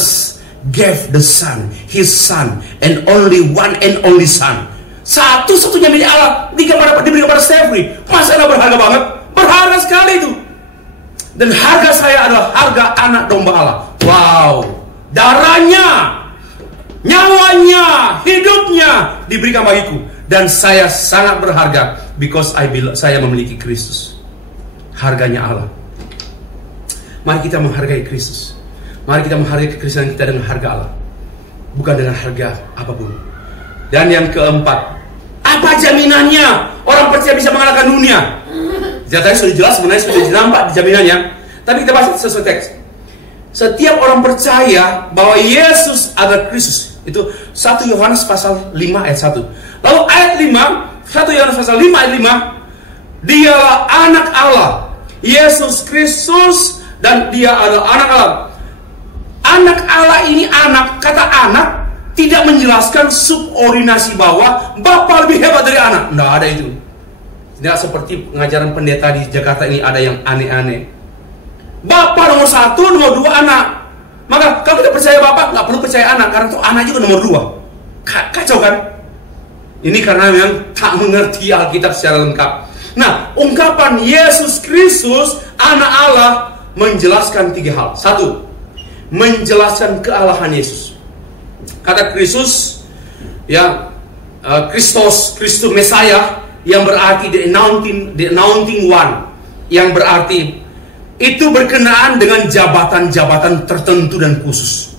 gave the Son, His Son, and only one and only Son. Satu-satunya milik Allah diberikan pada Stefri. Masa Allah berharga banget? Berharga sekali itu. Dan harga saya adalah harga anak domba Allah. Wow, darahnya, nyawanya, hidupnya diberikan bagiku. Dan saya sangat berharga because saya memiliki Kristus. Harganya Allah. Mari kita menghargai Kristus. Mari kita menghargai kekristenan kita dengan harga Allah, bukan dengan harga apapun. Dan yang keempat, apa jaminannya orang percaya bisa mengalahkan dunia? Tadi sudah jelas, sebenarnya sudah nampak di jaminannya. Tapi kita bahas sesuai teks. Setiap orang percaya bahwa Yesus adalah Kristus. Itu 1 Yohanes pasal 5 ayat 1. Lalu ayat 5, 1 Yohanes pasal 5 ayat 5, dialah anak Allah, Yesus Kristus, dan dia adalah anak Allah. Anak Allah ini anak, kata anak tidak menjelaskan subordinasi bahwa Bapa lebih hebat dari anak. Nggak ada itu. Tidak seperti pengajaran pendeta di Jakarta ini ada yang aneh-aneh. Bapa nomor 1, nomor 2 anak. Maka kalau kita percaya Bapa, nggak perlu percaya anak, karena itu anak juga nomor 2. Kacau kan? Ini karena memang tak mengerti Alkitab secara lengkap. Nah, ungkapan Yesus Kristus, anak Allah, menjelaskan 3 hal. 1, menjelaskan kealahan Yesus. Kata Kristus, ya, Kristus Mesiah, yang berarti the anointing one, yang berarti itu berkenaan dengan jabatan-jabatan tertentu dan khusus.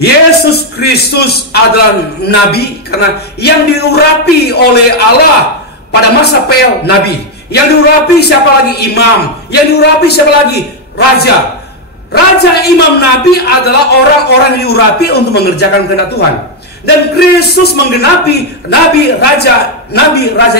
Yesus Kristus adalah nabi karena yang diurapi oleh Allah pada masa PL, nabi. Yang diurapi siapa lagi? Imam. Yang diurapi siapa lagi? Raja. Raja, imam, nabi adalah orang-orang yang diurapi untuk mengerjakan kehendak Tuhan. Dan Kristus menggenapi nabi, raja,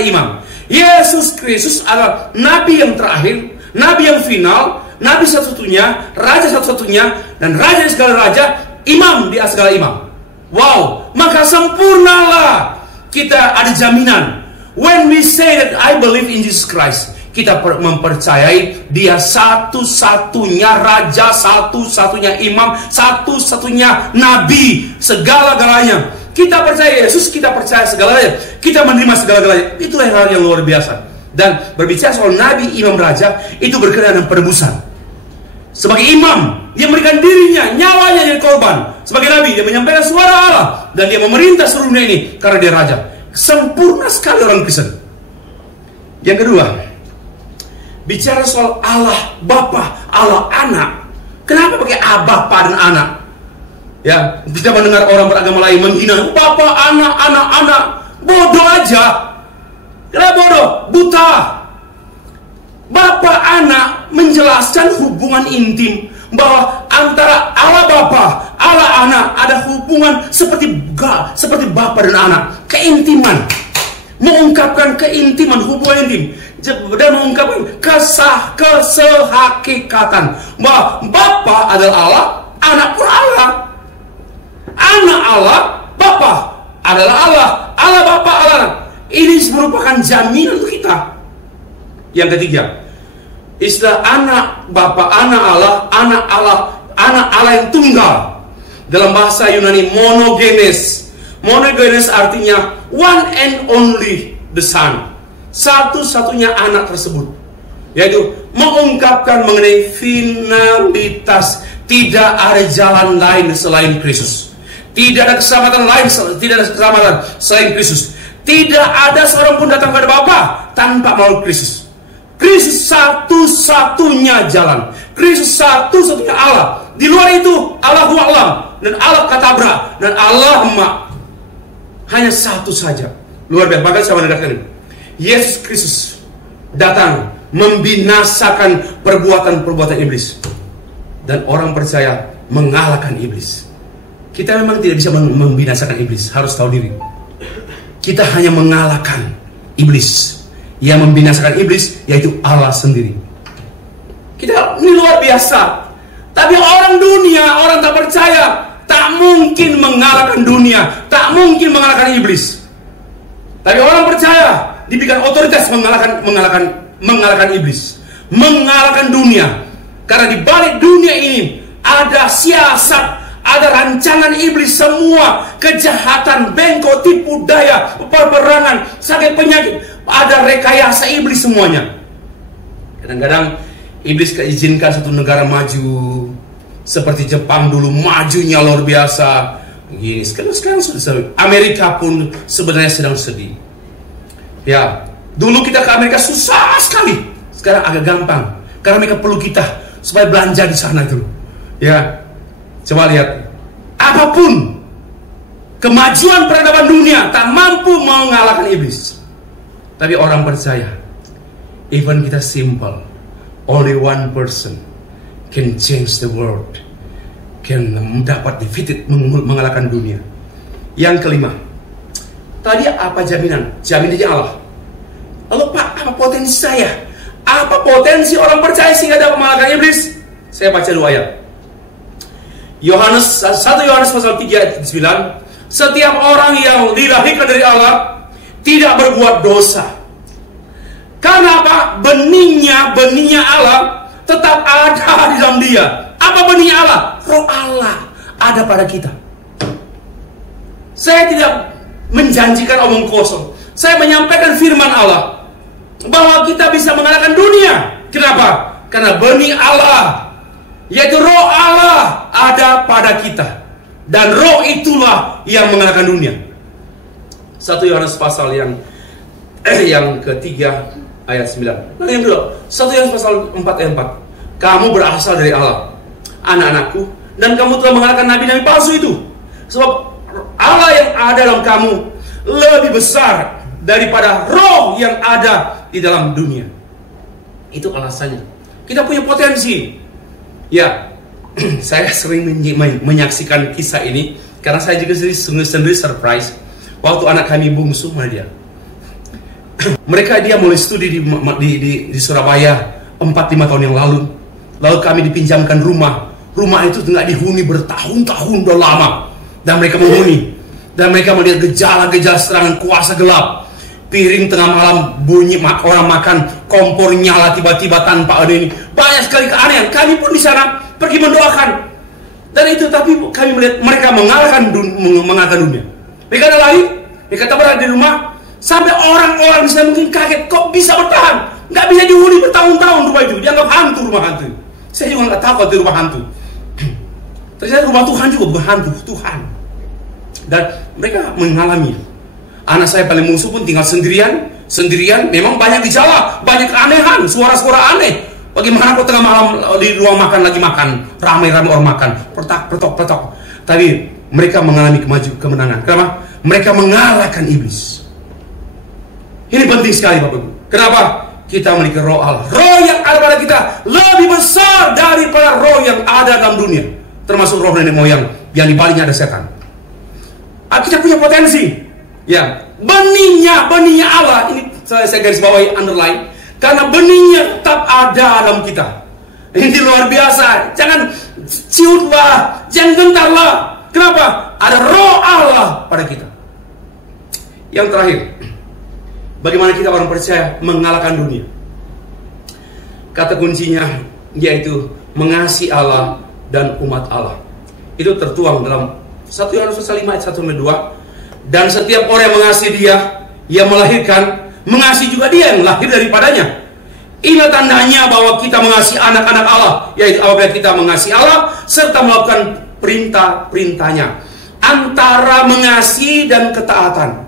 imam. Yesus Kristus adalah nabi yang terakhir, nabi yang final, Nabi satu-satunya, Raja satu-satunya, dan Raja di segala raja, Imam di segala imam. Wow, maka sempurnalah. Kita ada jaminan. When we say that I believe in Jesus Christ, kita mempercayai Dia satu-satunya Raja, satu-satunya Imam, satu-satunya Nabi, segala-galanya. Kita percaya Yesus, kita percaya segala-galanya, kita menerima segala-galanya. Itu hal yang luar biasa. Dan berbicara soal Nabi, Imam, Raja, itu berkenaan dengan penebusan. Sebagai imam, dia memberikan dirinya, nyawanya jadi korban. Sebagai Nabi, dia menyampaikan suara Allah, dan dia memerintah seluruh dunia ini karena dia Raja. Sempurna sekali orang Kristen. Yang kedua, bicara soal Allah Bapa, Allah Anak. Kenapa pakai Bapa dan Anak? Ya, kita mendengar orang beragama lain menghina Bapa, anak. Bodoh aja. Kenapa bodoh? Buta. Bapa Anak menjelaskan hubungan intim, bahwa antara Allah Bapa, Allah Anak ada hubungan seperti Bapa dan Anak, keintiman, mengungkapkan keintiman, hubungan intim, dan mengungkapkan kesehakikatan bahwa Bapa adalah Allah, Anak pun Allah, Anak Allah, Bapa adalah Allah, Allah Bapa, Allah Anak. Ini merupakan jaminan untuk kita. Yang ketiga, istilah anak Bapa, anak Allah, anak Allah yang tunggal. Dalam bahasa Yunani monogenes. Monogenes artinya one and only the Son. Satu-satunya anak tersebut. Yaitu mengungkapkan mengenai finalitas. Tidak ada jalan lain selain Kristus. Tidak ada keselamatan lain, tidak ada keselamatan selain Kristus. Tidak ada seorang pun datang kepada Bapa tanpa melalui Kristus. Kristus satu-satunya jalan. Kristus satu-satunya Allah. Di luar itu Allahu A'lam, dan Allah Katabra, dan Allah Ma. Hanya satu saja. Luar biasa. Maka saya menegaskan, Yesus Kristus datang membinasakan perbuatan-perbuatan iblis, dan orang percaya mengalahkan iblis. Kita memang tidak bisa membinasakan iblis. Harus tahu diri. Kita hanya mengalahkan iblis. Yang membinasakan iblis yaitu Allah sendiri. Kita ini luar biasa. Tapi orang dunia, orang tak percaya, tak mungkin mengalahkan dunia, tak mungkin mengalahkan iblis. Tapi orang percaya diberikan otoritas mengalahkan iblis, mengalahkan dunia. Karena di balik dunia ini ada siasat, ada rancangan iblis, semua kejahatan, bengkok, tipu daya, peperangan, sakit penyakit, ada rekayasa iblis semuanya. Kadang-kadang iblis keizinkan satu negara maju, seperti Jepang dulu majunya luar biasa. Begini, sekarang sudah Amerika pun sebenarnya sedang sedih. Ya, dulu kita ke Amerika susah sekali, sekarang agak gampang karena mereka perlu kita supaya belanja di sana dulu. Ya. Coba lihat, apapun kemajuan peradaban dunia tak mampu mengalahkan iblis. Tapi orang percaya, even kita simple, only one person can change the world, can dapat defeated, mengalahkan dunia. Yang kelima, tadi apa jaminan? Jaminannya Allah. Lalu Pak, apa potensi saya? Apa potensi orang percaya sehingga dapat mengalahkan iblis? Saya baca 2 ayat. 1 Yohanes pasal 3 ayat 9. Setiap orang yang dilahirkan dari Allah tidak berbuat dosa. Karena apa? Benihnya Allah tetap ada di dalam dia. Apa benihnya Allah? Roh Allah ada pada kita. Saya tidak menjanjikan omong kosong. Saya menyampaikan firman Allah bahwa kita bisa mengalahkan dunia. Kenapa? Karena benih Allah, yaitu roh Allah ada pada kita. Dan roh itulah yang mengalahkan dunia. 1 Yohanes pasal yang ketiga ayat 9. Nah, yang kedua, 1 Yohanes pasal 4 ayat 4. Kamu berasal dari Allah, anak-anakku, dan kamu telah mengalahkan nabi-nabi palsu itu. Sebab Allah yang ada dalam kamu lebih besar daripada roh yang ada di dalam dunia. Itu alasannya. Kita punya potensi. Ya, saya sering menyaksikan kisah ini karena saya juga sendiri surprise. Waktu anak kami bungsu, mana dia? Dia mulai studi di Surabaya 4-5 tahun yang lalu. Lalu kami dipinjamkan rumah. Rumah itu nggak dihuni bertahun-tahun udah lama. Dan mereka menghuni. Dan mereka melihat gejala-gejala serangan kuasa gelap. Piring tengah malam bunyi, orang makan, kompor nyala tiba-tiba tanpa ada ini. Banyak sekali keanehan. Kami pun di sana pergi mendoakan. Dan itu, tapi kami melihat mereka mengalahkan dunia. Mereka ada lari, mereka berada di rumah. Sampai orang-orang bisa mungkin kaget, kok bisa bertahan? Nggak bisa dihuni bertahun-tahun rumah itu. Dianggap hantu, rumah hantu. Saya juga nggak tahu kalau itu rumah hantu. Ternyata rumah Tuhan juga bukan hantu, Tuhan. Dan mereka mengalami. Anak saya paling musuh pun tinggal sendirian. Memang banyak gejala, banyak keanehan, suara-suara aneh. Bagaimana kok tengah malam di ruang makan lagi makan, ramai-ramai orang makan, petok. Tapi mereka mengalami kemenangan. Kenapa? Mereka mengalahkan iblis. Ini penting sekali Bapak Ibu. Kenapa? Kita memiliki roh Allah. Roh yang ada pada kita lebih besar daripada roh yang ada dalam dunia. Termasuk roh nenek moyang yang di baliknya ada setan. Kita punya potensi. Ya, benihnya Allah. Ini saya garis bawahi, underline. Karena benihnya tetap ada dalam kita. Ini luar biasa. Jangan ciutlah, jangan gentarlah. Kenapa? Ada roh Allah pada kita. Yang terakhir, bagaimana kita orang percaya mengalahkan dunia? Kata kuncinya yaitu mengasihi Allah dan umat Allah. Itu tertuang dalam 1 Yohanes 5 ayat 1-2. Dan setiap orang yang mengasihi Dia, Ia melahirkan, mengasihi juga Dia yang lahir daripadanya. Inilah tandanya bahwa kita mengasihi anak-anak Allah, yaitu apabila kita mengasihi Allah serta melakukan perintah-perintahnya. Antara mengasihi dan ketaatan,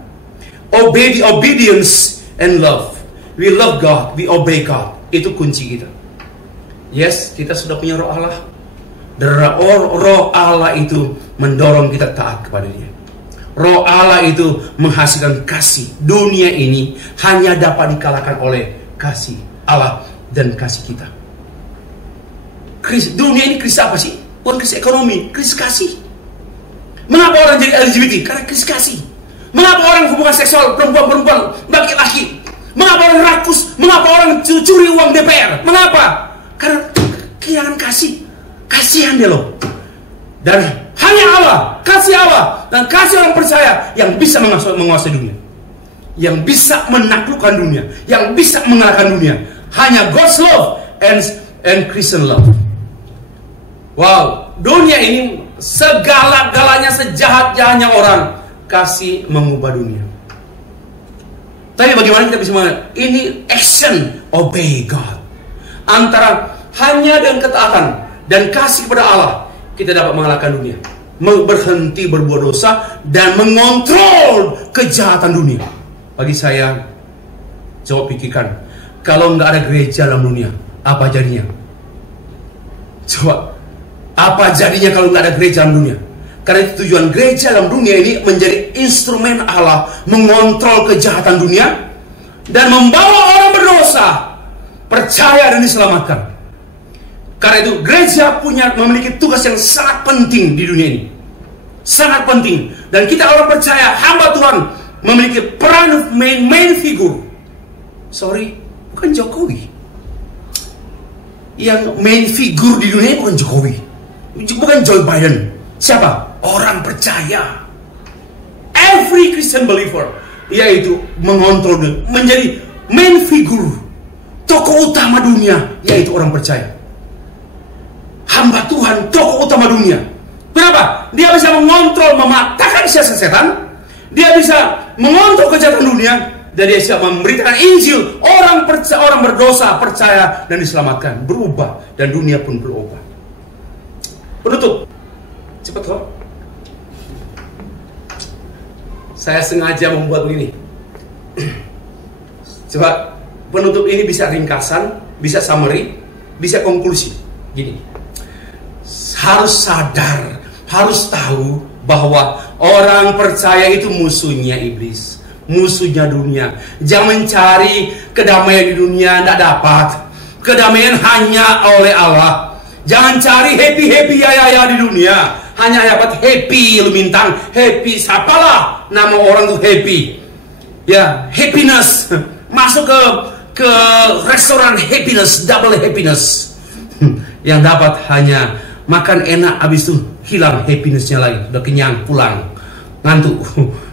obedience and love. We love God, we obey God. Itu kunci kita. Yes, kita sudah punya roh Allah. Dan roh Allah itu mendorong kita taat kepada Dia. Roh Allah itu menghasilkan kasih. Dunia ini hanya dapat dikalahkan oleh kasih Allah dan kasih kita. Dunia ini krisis apa sih? Bukan krisis ekonomi, krisis kasih. Mengapa orang jadi LGBT? Karena krisis kasih. Mengapa orang hubungan seksual perempuan-perempuan, laki-laki? Mengapa orang rakus? Mengapa orang curi uang DPR? Mengapa? Karena kehilangan kasih. Kasihan dia loh. Dan hanya Allah, kasih Allah dan kasih orang percaya yang bisa menguasai dunia, yang bisa menaklukkan dunia, yang bisa mengalahkan dunia. Hanya God's love and Christian love. Wow, dunia ini segala-galanya, sejahat-jahatnya orang, kasih mengubah dunia. Tapi bagaimana kita bisa ini action obey God. Antara hanya dengan ketaatan dan kasih kepada Allah, kita dapat mengalahkan dunia, berhenti berbuat dosa, dan mengontrol kejahatan dunia. Bagi saya, coba pikirkan, kalau nggak ada gereja dalam dunia, apa jadinya? Coba, apa jadinya kalau nggak ada gereja dalam dunia? Karena itu tujuan gereja dalam dunia ini menjadi instrumen Allah mengontrol kejahatan dunia dan membawa orang berdosa percaya dan diselamatkan. Karena itu gereja memiliki tugas yang sangat penting di dunia ini. Sangat penting. Dan kita orang percaya, hamba Tuhan memiliki peran main figure. Sorry, bukan Jokowi. Yang main figure di dunia bukan Jokowi, bukan Joe Biden. Siapa? Orang percaya. Every Christian believer, yaitu mengontrol, menjadi main figure, tokoh utama dunia, yaitu orang percaya. Hamba Tuhan, tokoh utama dunia. Kenapa? Dia bisa mengontrol, mematahkan siasat setan. Dia bisa mengontrol kejahatan dunia. Dan dia bisa memberitakan Injil. Orang berdosa, percaya, dan diselamatkan. Berubah. Dan dunia pun berubah. Penutup. Cepat kok. Saya sengaja membuat begini. Coba, penutup ini bisa ringkasan, bisa summary, bisa konklusi. Gini. Harus sadar, harus tahu bahwa orang percaya itu musuhnya iblis, musuhnya dunia. Jangan mencari kedamaian di dunia, tidak dapat. Kedamaian hanya oleh Allah. Jangan cari happy ya di dunia, hanya dapat happy lu bintang, happy siapalah nama orang tuh happy. Ya, happiness. Masuk ke restoran happiness, double happiness. yang dapat hanya makan enak, habis itu hilang happinessnya lagi, udah kenyang pulang ngantuk.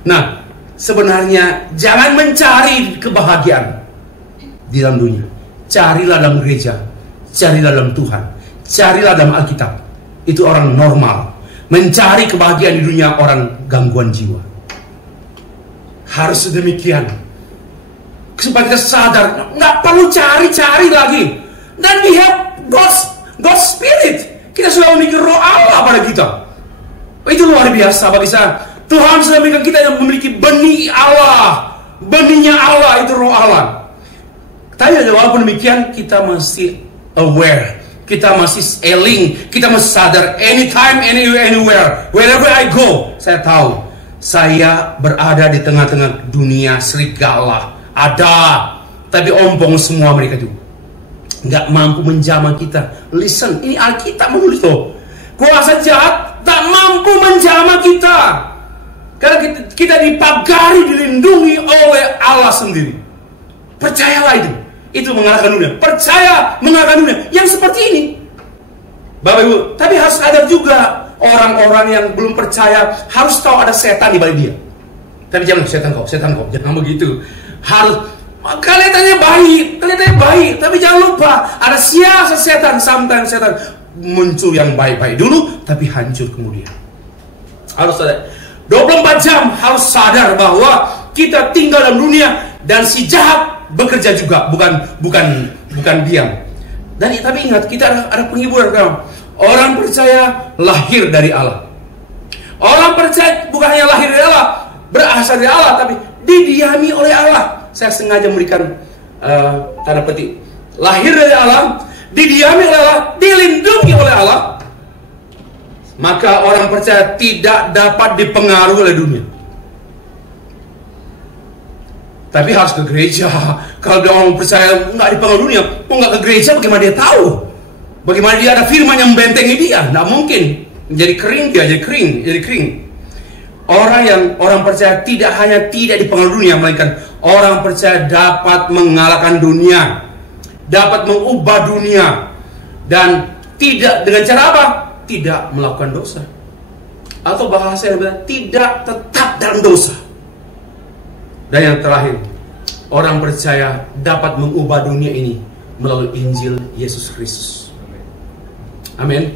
Nah, sebenarnya jangan mencari kebahagiaan di dalam dunia. Carilah dalam gereja, carilah dalam Tuhan, carilah dalam Alkitab. Itu orang normal. Mencari kebahagiaan di dunia orang gangguan jiwa. Harus demikian. Supaya kita sadar, nggak perlu cari-cari lagi. Dan we have God's Spirit. Kita sudah memiliki roh Allah pada kita. Itu luar biasa bagi saya. Tuhan sudah memberikan kita yang memiliki benih Allah. Benihnya Allah itu roh Allah. Tapi walaupun demikian, kita masih aware. Kita masih eling. Kita masih sadar. Anytime, anywhere. Wherever I go, saya tahu. Saya berada di tengah-tengah dunia serigala. Ada. Tapi ompong semua mereka itu. Nggak mampu menjamah kita. Listen, ini Alkitab menulis loh. Kuasa jahat tak mampu menjamah kita. Karena kita dipagari, dilindungi oleh Allah sendiri. Percayalah itu. Itu mengalahkan dunia. Percaya mengalahkan dunia. Yang seperti ini. Bapak Ibu, tapi harus ada juga orang-orang yang belum percaya. Harus tahu ada setan di balik dia. Tapi jangan setan kok. Jangan begitu. Harus kelihatannya baik, tapi jangan lupa ada siasat setan. Sometimes setan muncul yang baik-baik dulu, tapi hancur kemudian. Harus ada 24 jam harus sadar bahwa kita tinggal dalam dunia dan si jahat bekerja juga, bukan diam. Dan tapi ingat, kita ada penghiburan. Orang percaya lahir dari Allah. Orang percaya bukan hanya lahir dari Allah, berasal dari Allah, tapi didiami oleh Allah. Saya sengaja memberikan tanda petik. Lahir dari Allah, didiami oleh Allah, dilindungi oleh Allah. Maka orang percaya tidak dapat dipengaruhi oleh dunia. Tapi harus ke gereja. Kalau dia orang percaya nggak dipengaruhi dunia, mau nggak ke gereja, bagaimana dia tahu? Bagaimana dia ada firman yang membentengi dia? Nggak mungkin. Jadi kering. Orang percaya tidak hanya tidak dipengaruhi dunia, melainkan orang percaya dapat mengalahkan dunia, dapat mengubah dunia, dan tidak dengan cara apa? Tidak melakukan dosa. Atau bahasa yang benar, tidak tetap dalam dosa. Dan yang terakhir, orang percaya dapat mengubah dunia ini melalui Injil Yesus Kristus. Amin.